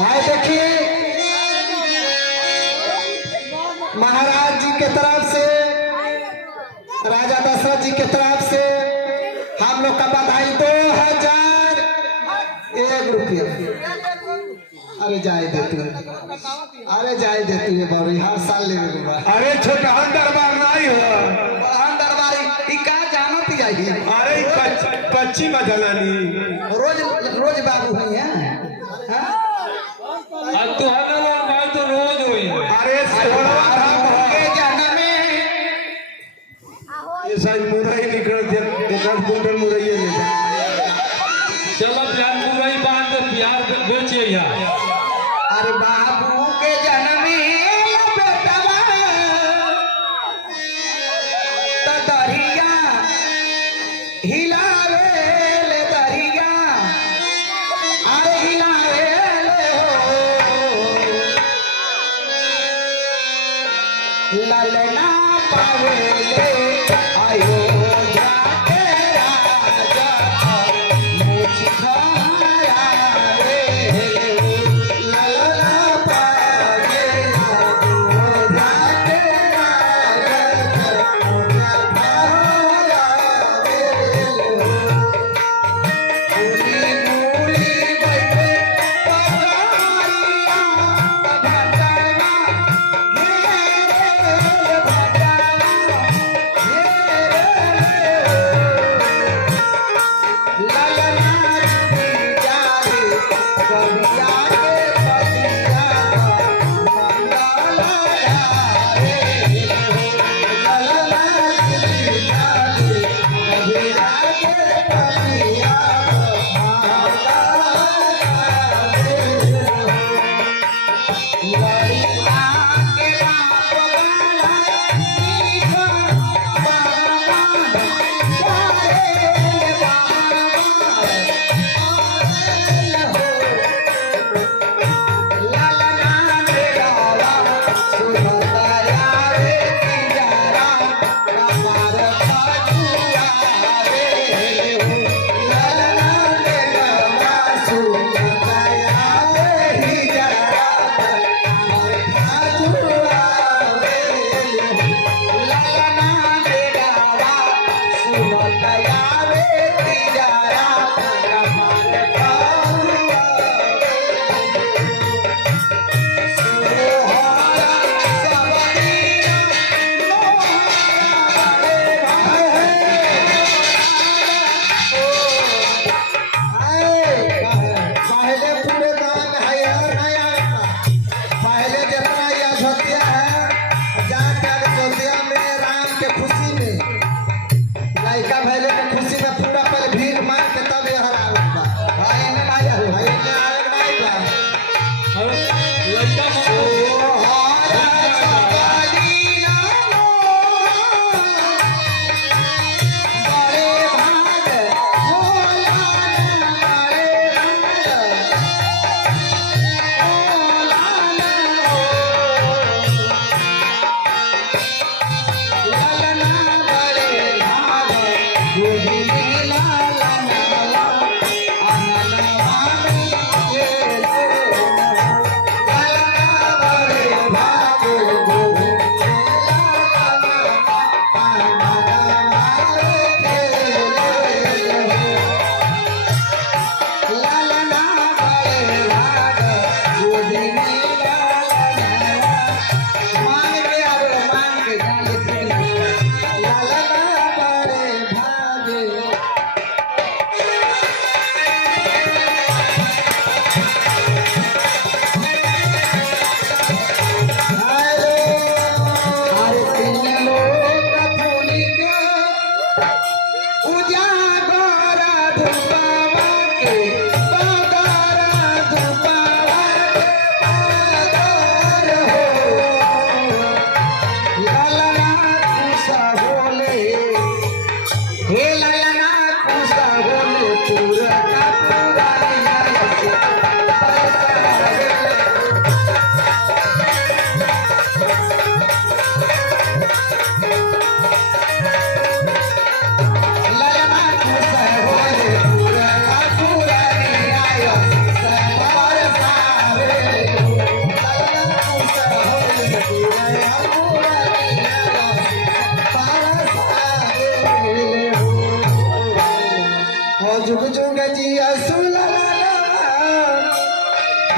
हाय देखिए महाराज जी के तरफ से, राजा दशरथ जी के तरफ से हम लोग का बधाई 2001 रुपया। अरे जाए देती है, अरे जाए देती है बाबू, हर साल ले लूंगा। अरे छोटा दरबार नहीं हो, बड़हन दरबारी ई का जानत जाइए। अरे पच्ची मजलानी रोज रोज बाबू हुई है। हाँ? अब तो हर भाई तो रोज हुई है। अरे सोलवा धाम के जन्मे ये साइड मुरई निकल देखा कुंटल मुरई ले जा। चलो प्यार मुरई बांध दे, प्यार बेचे यहाँ। अरे बाबू के जन्मे बेटवा त दरिया हिलावे ले दरिया, अरे हिलावे ले हो ललना पावे ले आयो जाके राजा मुझ खाया रे ललना पावे आयो जाके राजा मुझ खाया रे मूली बैठे पगारिया भटवा घेरे भटवा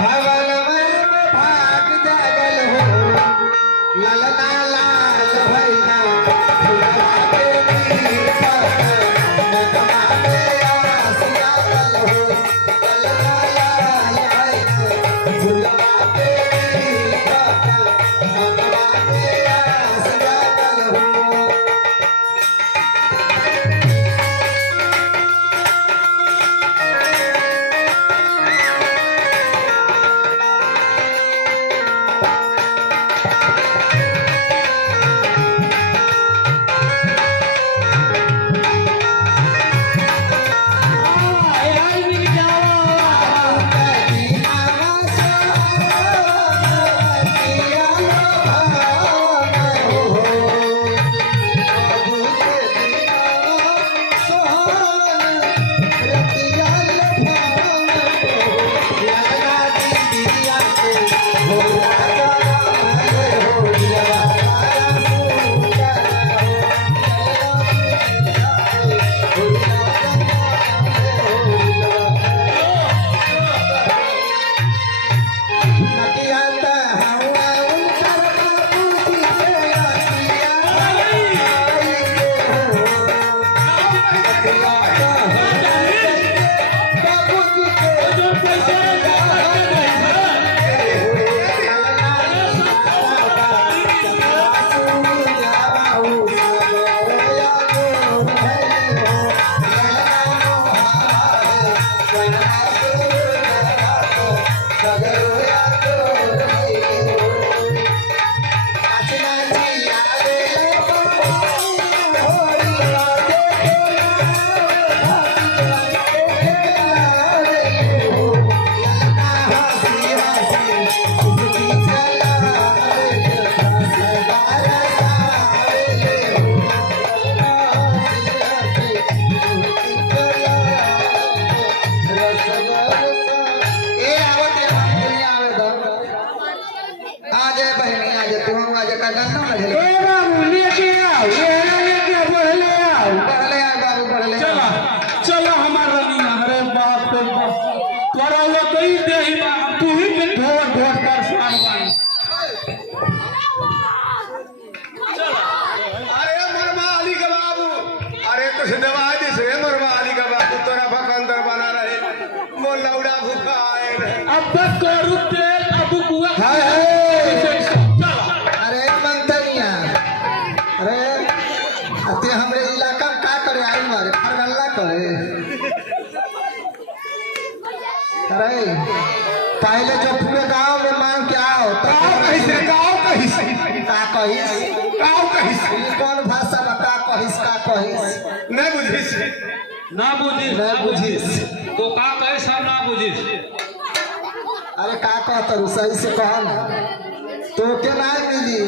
भवन में भाग जागल हो ललना लाल भैया फुलवा के मीठा नगमा के आस जागल हो ललना लाल भैया फुलवा के मीठा नगमा के आस जागल हो चलो हमारा नहीं अरे बाप रे बाप तोरा लो तो ही दे ही तू ही में ढोर ढोर कर सामान अरे मरमा अली का बाबू, अरे कुछ दवा दे से मरमा अली का बाबू तोरा भकंदर बना रहे वो लौड़ा भूखा आए रहे। अब तक करू तेल अब बुआ अरे मंतनिया अरे अते हमरे इलाका में का करे आई मारे फरगल्ला करे अरे पहले जो पूरे गांव में मांग क्या होता गाँव कहिस का कहिस ई कौन भाषा में का कहिस नहीं बुझिस ना बुझिस नहीं बुझिस तो का कहे सब ना बुझिस अरे का कहत सही से कह ना तो के ना मिली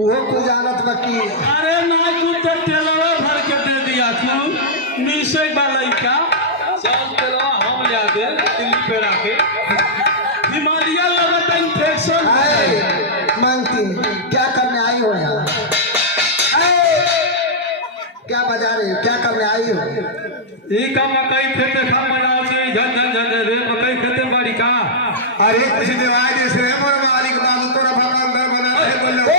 उहो को जानत बाकी अरे ना तू तो तेलवा भर के दे दिया तू नीचे वाला का चल तेलवा हम ले दे दिल्ली पे रखे हिमालय लगता इन्फेक्शन आए मांगती क्या करने आई हो यहाँ क्या बजा रही हो क्या करने आई हो ई का मकई खेते खा बनाओ से झन झन झन रे मकई खेते बाड़ी का अरे कुछ दवा दे से मरमा अली का बाबू तोरा भकंदर बना रहे बोले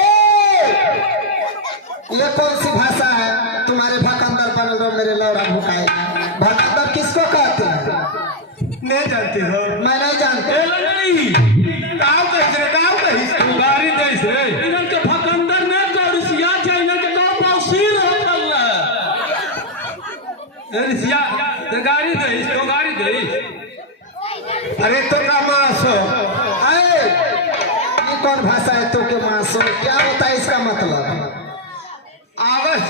ये कौन सी भाषा है तुम्हारे भकंदर बनल रहो मेरे लौड़ा भुकाए भकंदर किसको कहते हैं नहीं जानते हो मैं नहीं जानता एला नहीं गाँव कहिस तू गाड़ी देस रे इनन के भकंदर न करसिया छै न के गांव पाउसीर होतल ए रिसिया ते गाड़ी देस तो गाड़ी देस अरे तो का मास हो आए ये कौन भाषा है तो के मासो क्या होता है इसका मतलब आवस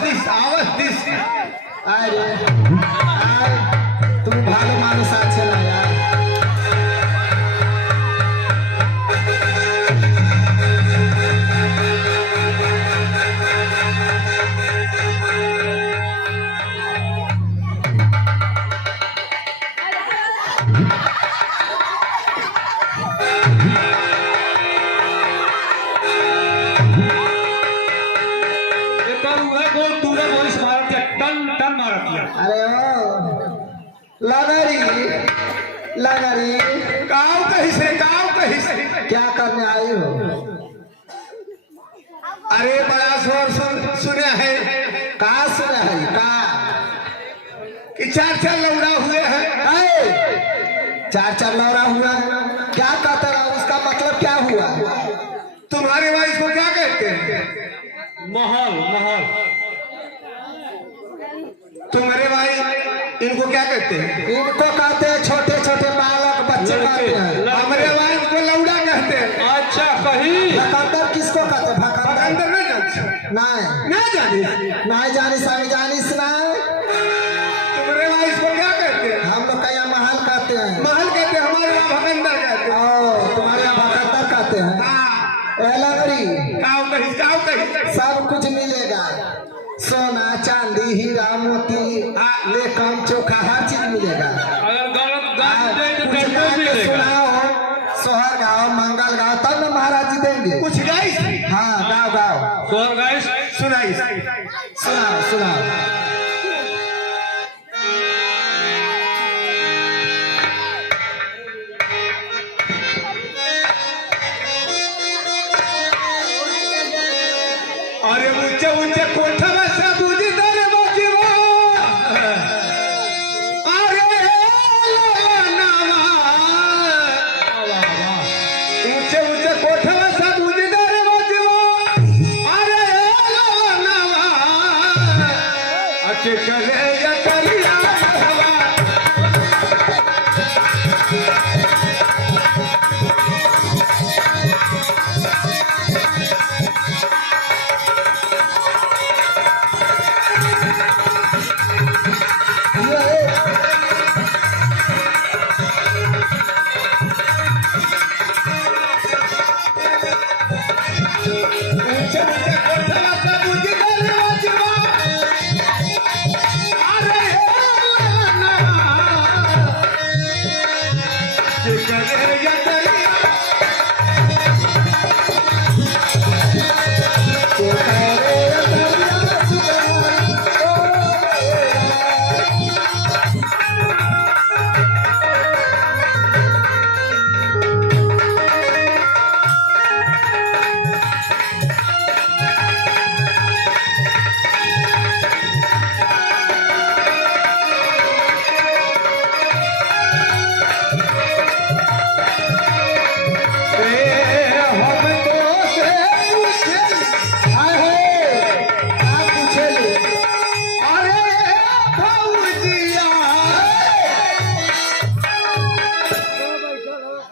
दिस अरे तुम भालो मानुस আছে না यार अरे ओ लगरी गाँव कहिस रे गाँव अरे बड़ा शोर सुने है। कहा सुना है का कि 4 लौड़ा हुए हैं। चार लौरा हुआ, क्या कहता रहा, उसका मतलब क्या हुआ? तुम्हारे भाई इसको क्या कहते हैं? महल महल। तुम्हारे भाई इनको क्या कहते हैं? इनको कहते हैं छोटे छोटे बालक बच्चे कहते हैं। हमारे भाई इनको लौड़ा कहते हैं। अच्छा कही भकंदर किसको कहते हैं? अंदर भकंदर नहीं जानते? नहीं ना जानी। नहीं जानिस, हम जानिस ना। तुम्हारे भाई इसको क्या कहते हैं? हम लोग कहीं महल कहते हैं। महल कहते हैं, हमारे यहाँ भगंदर कहते हैं। ओ, तुम्हारे यहाँ भकंदर कहते हैं। हाँ, ए लंगड़ी, काव कही। सब कुछ मिलेगा, सोना चांदी हीरा मोती लेकम चोखा हर चीज मिलेगा। अगर गलत गाली दे तो कुछ दंड गा के मिलेगा। सुनाओ, सोहर गाओ, मंगल गाओ, तब न महाराज जी देंगे। कुछ गाइस हाँ गाओ गाओ, स्वर गाइस सुनाई। सुनाओ सुनाओ। अरे ऊंचे ऊंचे कोठवा से बुझी दर बजीवा। अरे नावा ऊंचे ऊंचे कोठवा से बुझी दर बजीवा। अरे नावा अच्छे करे या करिया हवा। ऊंचे ऊंचे कोठवा से बुझी दर बजीवा। अरे नावा अच्छे करे या करिया।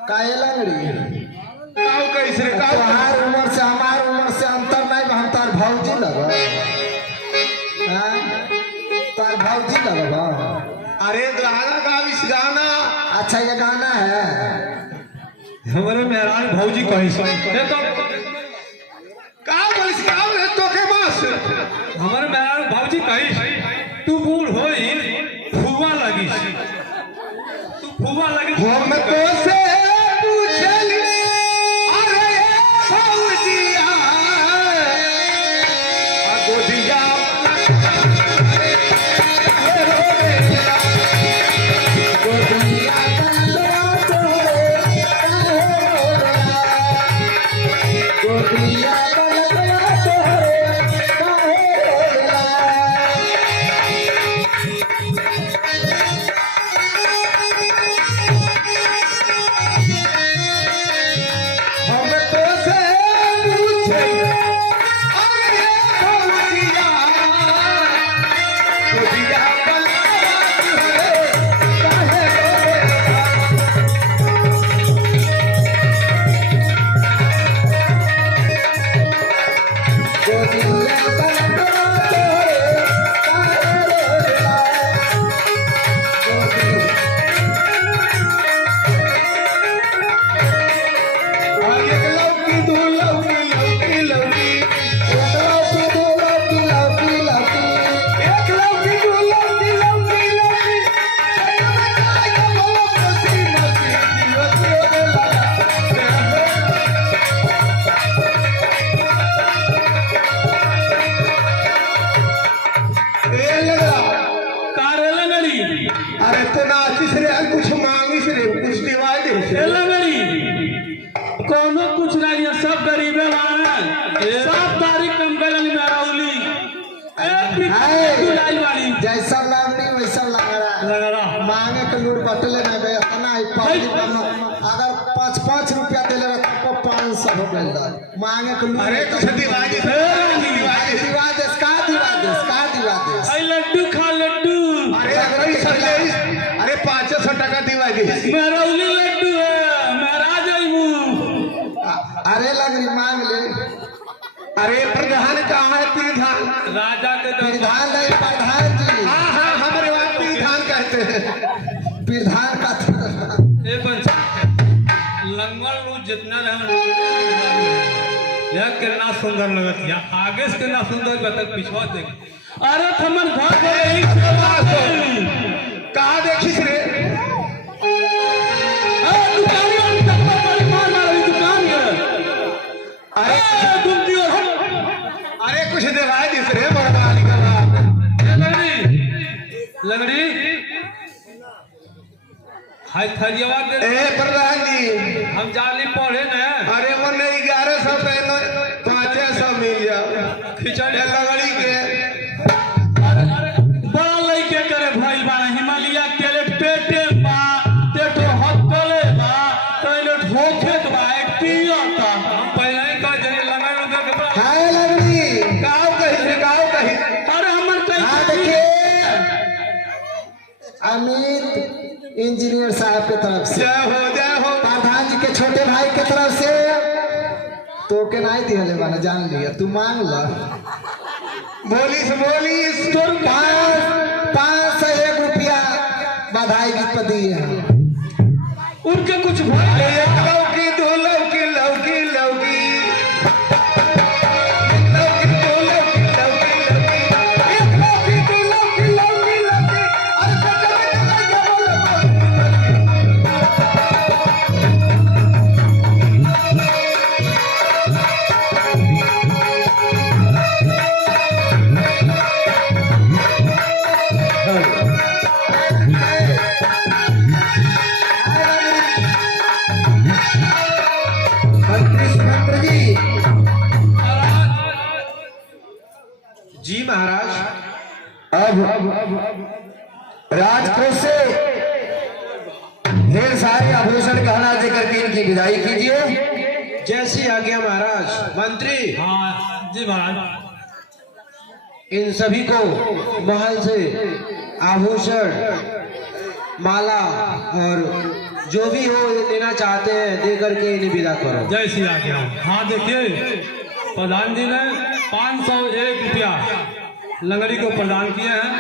काहे लंगड़ी, तुम्हार उम्र से हमार उम्र से अंतर नहीं बा, हम तार भौजी लगब। तार भौजी लगब। अरे गाना गा इस गाना। अच्छा ये गाना है। हमारे मेहरान भौजी कही सो का बोलिस का रे तो के मास। हमारे मेहरान भौजी कही तू बूढ़ होई फुवा लगी तू फुवा लगी। हम तो से पूछली अरे भौजिया आ गोदिया हम तो से पूछली अरे भौजिया गोदिया आगे लौकी दू लौकी लौकी लौकी एक लौकी दू लौकी लौकी लौकी एक लौकी दू लौकी लौकी लौकी एक बताए के बोलो मसी मसी जीवती हो लगा ए लगा कारेला नड़ी अरे तो नाचिस रे कुछ मांगिस रे कुछ दिवाई दे एला नड़ी कोनो कुछ नहीं है, सब गरीबे वाला सब तारीख लड्डू लाइल वाली जैसा लगनी वैसा लगड़ा मांगे के लूट बटले ना गए इतना ही अगर 5-5 रुपया दिले रहता तो 500 हो गए मांगे के लूट। अरे कुछ दिवाली आई लड्डू खा लड्डू अरे 500 टका दिवाली। मेरौली लड्डू है मेरा जाइबू। अरे लगरी मांग ले। अरे प्रधान कहाँ है? प्रधान राजा के प्रधान नहीं प्रधान जी। हाँ हाँ हमारे वहाँ प्रधान कहते हैं। प्रधान का ए बंचा लंगड़ वो जितना रहे यह कितना सुंदर लगत या आगे से कितना सुंदर बतक पिछवा देख। अरे थमन भाग गई कहाँ देखिस रे? दुकान मार मारी दुकान अरे तुम दियो अरे कुछ दिवाली दिस रे बड़वाली का लगड़ी हाय थरियावा दे। ए प्रधान जी हम जाली पढ़े न अरे वो नहीं 1100 पहनो 500 मिल जाओ खिचड़ी लगड़ी के। बड़ा लइके करे भाई बा हिमालय केले पेटे बा टेटो हकले बा तइले ठोके बा एक्टिंग आता हम पहले ही कह जने लगा लगा के बड़ा हाय लगरी गाँव कही अरे हमर हाँ कहीं देखिए अमित इंजीनियर साहब के तरफ से जय हो प्रधान जी के छोटे भाई के तरफ से तो के नहीं दिहले माना जान लिया तू मांग ला। बोलिस तोर 501 रुपया बधाई गीत पर दिए हैं। उनके कुछ भाई एक लौकी दो लौकी लौकी लौकी जी महाराज। अब राजकोष से ढेर सारे आभूषण गहना देकर के इनकी विदाई कीजिए। जैसी आज्ञा महाराज। मंत्री हाँ जी महाराज इन सभी को महल से आभूषण माला और जो भी हो लेना चाहते हैं दे करके इन्हें विदा करो। जय श्री राम। हाँ देखिए प्रधान जी ने 501 रुपया लंगड़ी को प्रदान किए हैं।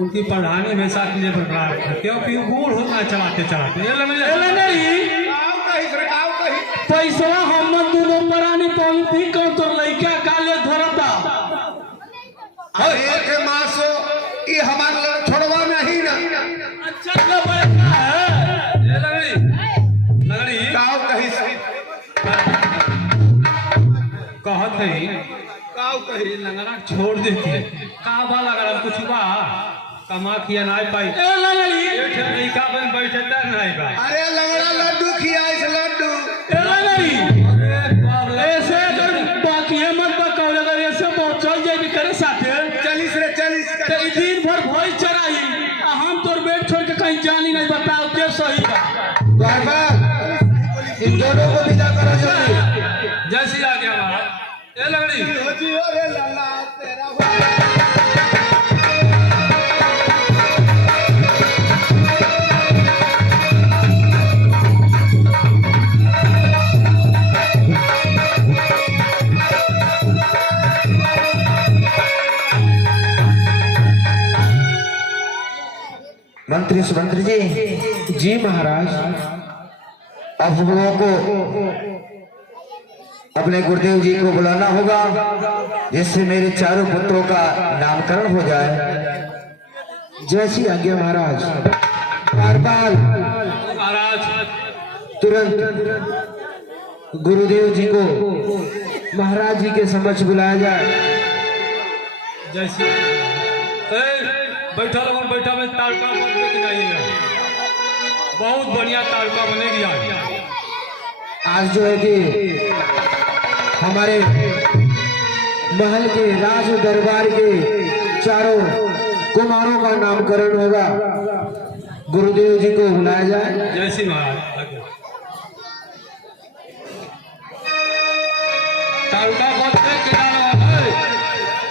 उनकी प्रधानी हमेशा के लिए बरकरार है क्योंकि बूढ़ होना चलाते चलाते ये लंगड़ी पैसा हम दोनों प्राणी पहुंची कौन तो लड़का काले धरता और एक मासो ये हमारा छोड़वा नहीं ना। अच्छा क्या बैठा है ये लंगड़ी गाँव कहीं सही कहत है गाँव कहीं लंगड़ा छोड़ देते का बा लगा कुछ बा कमा किया नहीं पाई ए लंगड़ी लड़का बन बैठे नहीं बा। अरे लंगड़ा लड्डू खिया इस लड्डू ए लंगड़ी ऐसे अगर बाकी है मत बकाओ अगर ऐसे बहुत चल जाए भी करे साथे 40 रे 40 तो ई दिन भर भोज चराई आ हम तोर बेट छोड़ के कहीं जानी नहीं बताओ के सही बा। इन दोनों को विदा करो जल्दी। जैसी आ गया महाराज ए लंगड़ी अरे लल्ला तेरा मंत्री जी महाराज अब हम लोगों को अपने गुरुदेव जी को बुलाना होगा जिससे मेरे चारों पुत्रों का नामकरण हो जाए। जैसी आज्ञा महाराज। कारपाल महाराज तुरंत गुरुदेव जी को महाराज जी के समक्ष बुलाया जाए। जैसी बैठा रहो बैठा में तारका बन के जाइएगा बहुत बढ़िया तारका बनेगी आज जो है कि हमारे महल के राज दरबार के चारों कुमारों का नामकरण होगा। गुरुदेव जी को बुलाया जाए। जय श्री महाराज। तालका बदले के डालो है,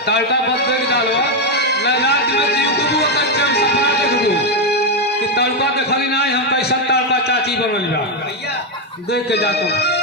तालका बदले के डालो। मैं रात में जीव को भी ओकर चम सपना देखबो कि तालका के खाली नहीं हम कैसा तालका चाची बनल बा, देख के जातो।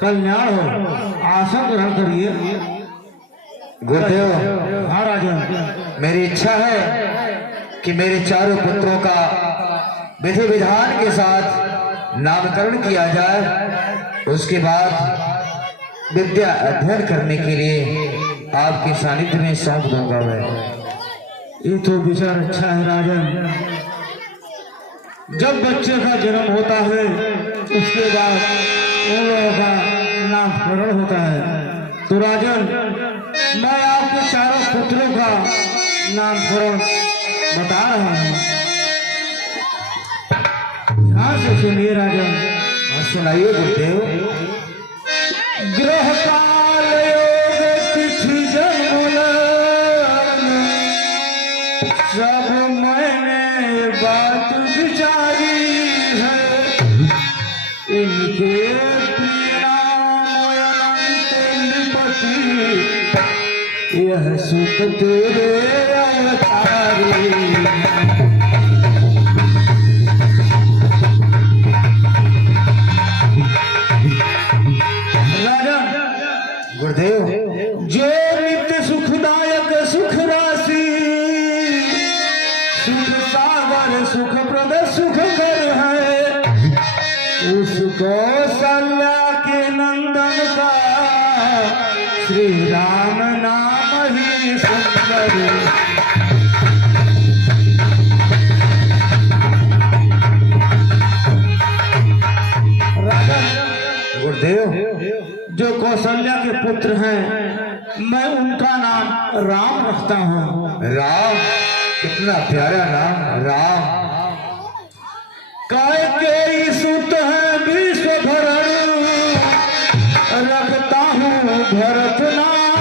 कल्याण हो, आसन ग्रहण करिए। गुरुदेव, हाँ राजन, मेरी इच्छा है कि मेरे चारों पुत्रों का विधि विधान के साथ नामकरण किया जाए। उसके बाद विद्या अध्ययन करने के लिए आपके सानिध्य में सौंप दूंगा मैं। ये तो विचार अच्छा है राजन। जब बच्चे का जन्म होता है उसके बाद उन लोगों का नामकरण होता है। तो राजन, मैं आपके चारों पुत्रों का नामकरण बता रहा हूँ, ध्यान से सुनिए राजन। सुनाइए गुरुदेव। ग्रह काल योग तिथि जन्म लग्न सब मैंने बात विचारी है। इनके यह सुख तेरे अवतारी। राजा गुरुदेव, जो नित्य सुखदायक सुख राशि सुख सागर सुख प्रद सुख कर है, उसको कौशल्या के नंदन का श्री राम नाम ही सुंदर। गुरुदेव, जो कौशल्या के पुत्र हैं मैं उनका नाम राम रखता हूँ। राम, कितना प्यारा नाम राम। काय के सुत है विश्वभरण रखता हूँ भरत नाम।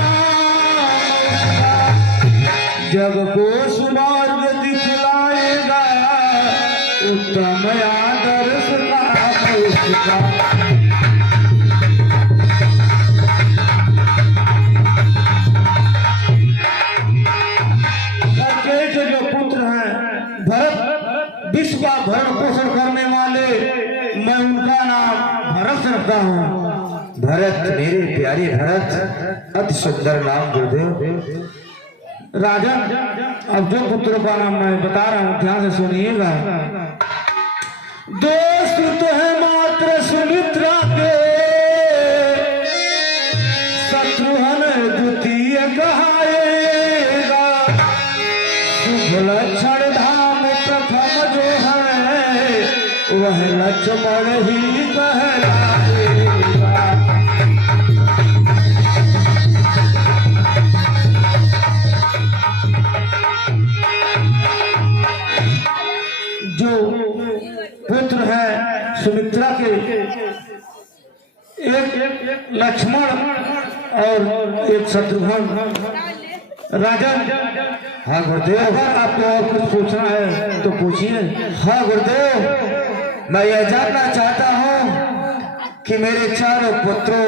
जग को सुमार्ग दिखलाएगा उत्तम आदर्श नाम उसका। जो पुत्र हैं भरत, विश्व का भरण पोषण करने वाले, मैं उनका नाम भरत रखता हूँ। भरत, मेरे प्यारे भरत, अति सुंदर नाम गुरुदेव। राजन, अब जो पुत्रों का नाम मैं बता रहा हूँ ध्यान से सुनिएगा। दो सुत है मात्र सुमित्रा के, शत्रुघ्न द्वितीय कहाएगा। शुभ लक्षण धाम प्रथम जो है वह लक्ष्मण ही कहलाएगा। जो पुत्र है सुमित्रा के, एक लक्ष्मण और एक शत्रुघ्न, राजन, हाँ गुरुदेव। अगर आपको और कुछ पूछना है तो पूछिए। हाँ गुरुदेव, मैं यह जानना चाहता हूँ कि मेरे चारों पुत्रों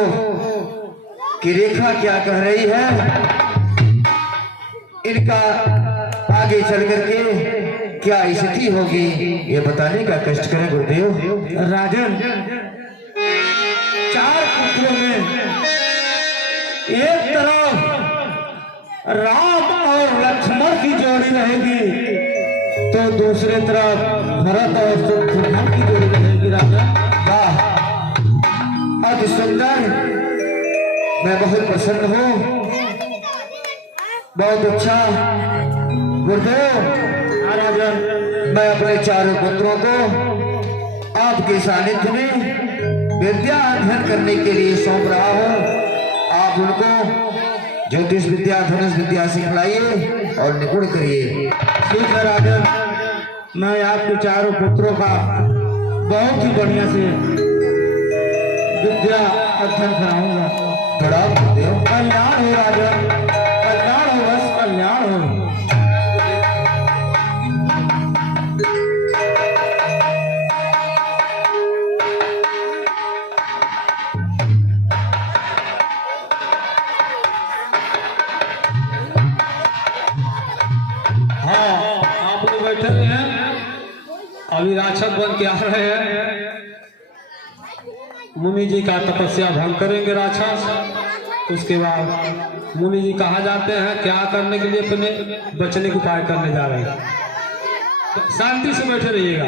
की रेखा क्या कह रही है। इनका आगे चल करके क्या स्थिति होगी, ये बताने का कष्ट करें गुरुदेव। राजन, 4 पुत्रों में एक तरफ राम और लक्ष्मण की जोड़ी रहेगी, तो दूसरे तरफ भरत और शत्रुघ्न की जोड़ी रहेगी। राजन, वाह, अति सुंदर, मैं बहुत प्रसन्न हूँ, बहुत अच्छा गुरुदेव। राजन, मैं अपने चारों पुत्रों को आपके सानिध्य में विद्या अध्ययन करने के लिए सौंप रहा हूँ। आप उनको ज्योतिष विद्या, धनुष विद्या सिखलाइए और निपुण करिए। ठीक है राजन, मैं आपके चारों पुत्रों का बहुत ही बढ़िया से विद्या अध्ययन कराऊंगा। प्रणाम गुरुदेव। कल्याण हो राजन, कल्याण हो, बस कल्याण हो। हाँ, आप लोग बैठे हुए हैं, अभी राक्षस बन के आ रहे हैं। मुनि जी का तपस्या भंग करेंगे राक्षस। उसके बाद मुनि जी कहा जाते हैं क्या करने के लिए, अपने बचने के उपाय करने जा रहे हैं। तो शांति से बैठे रहिएगा।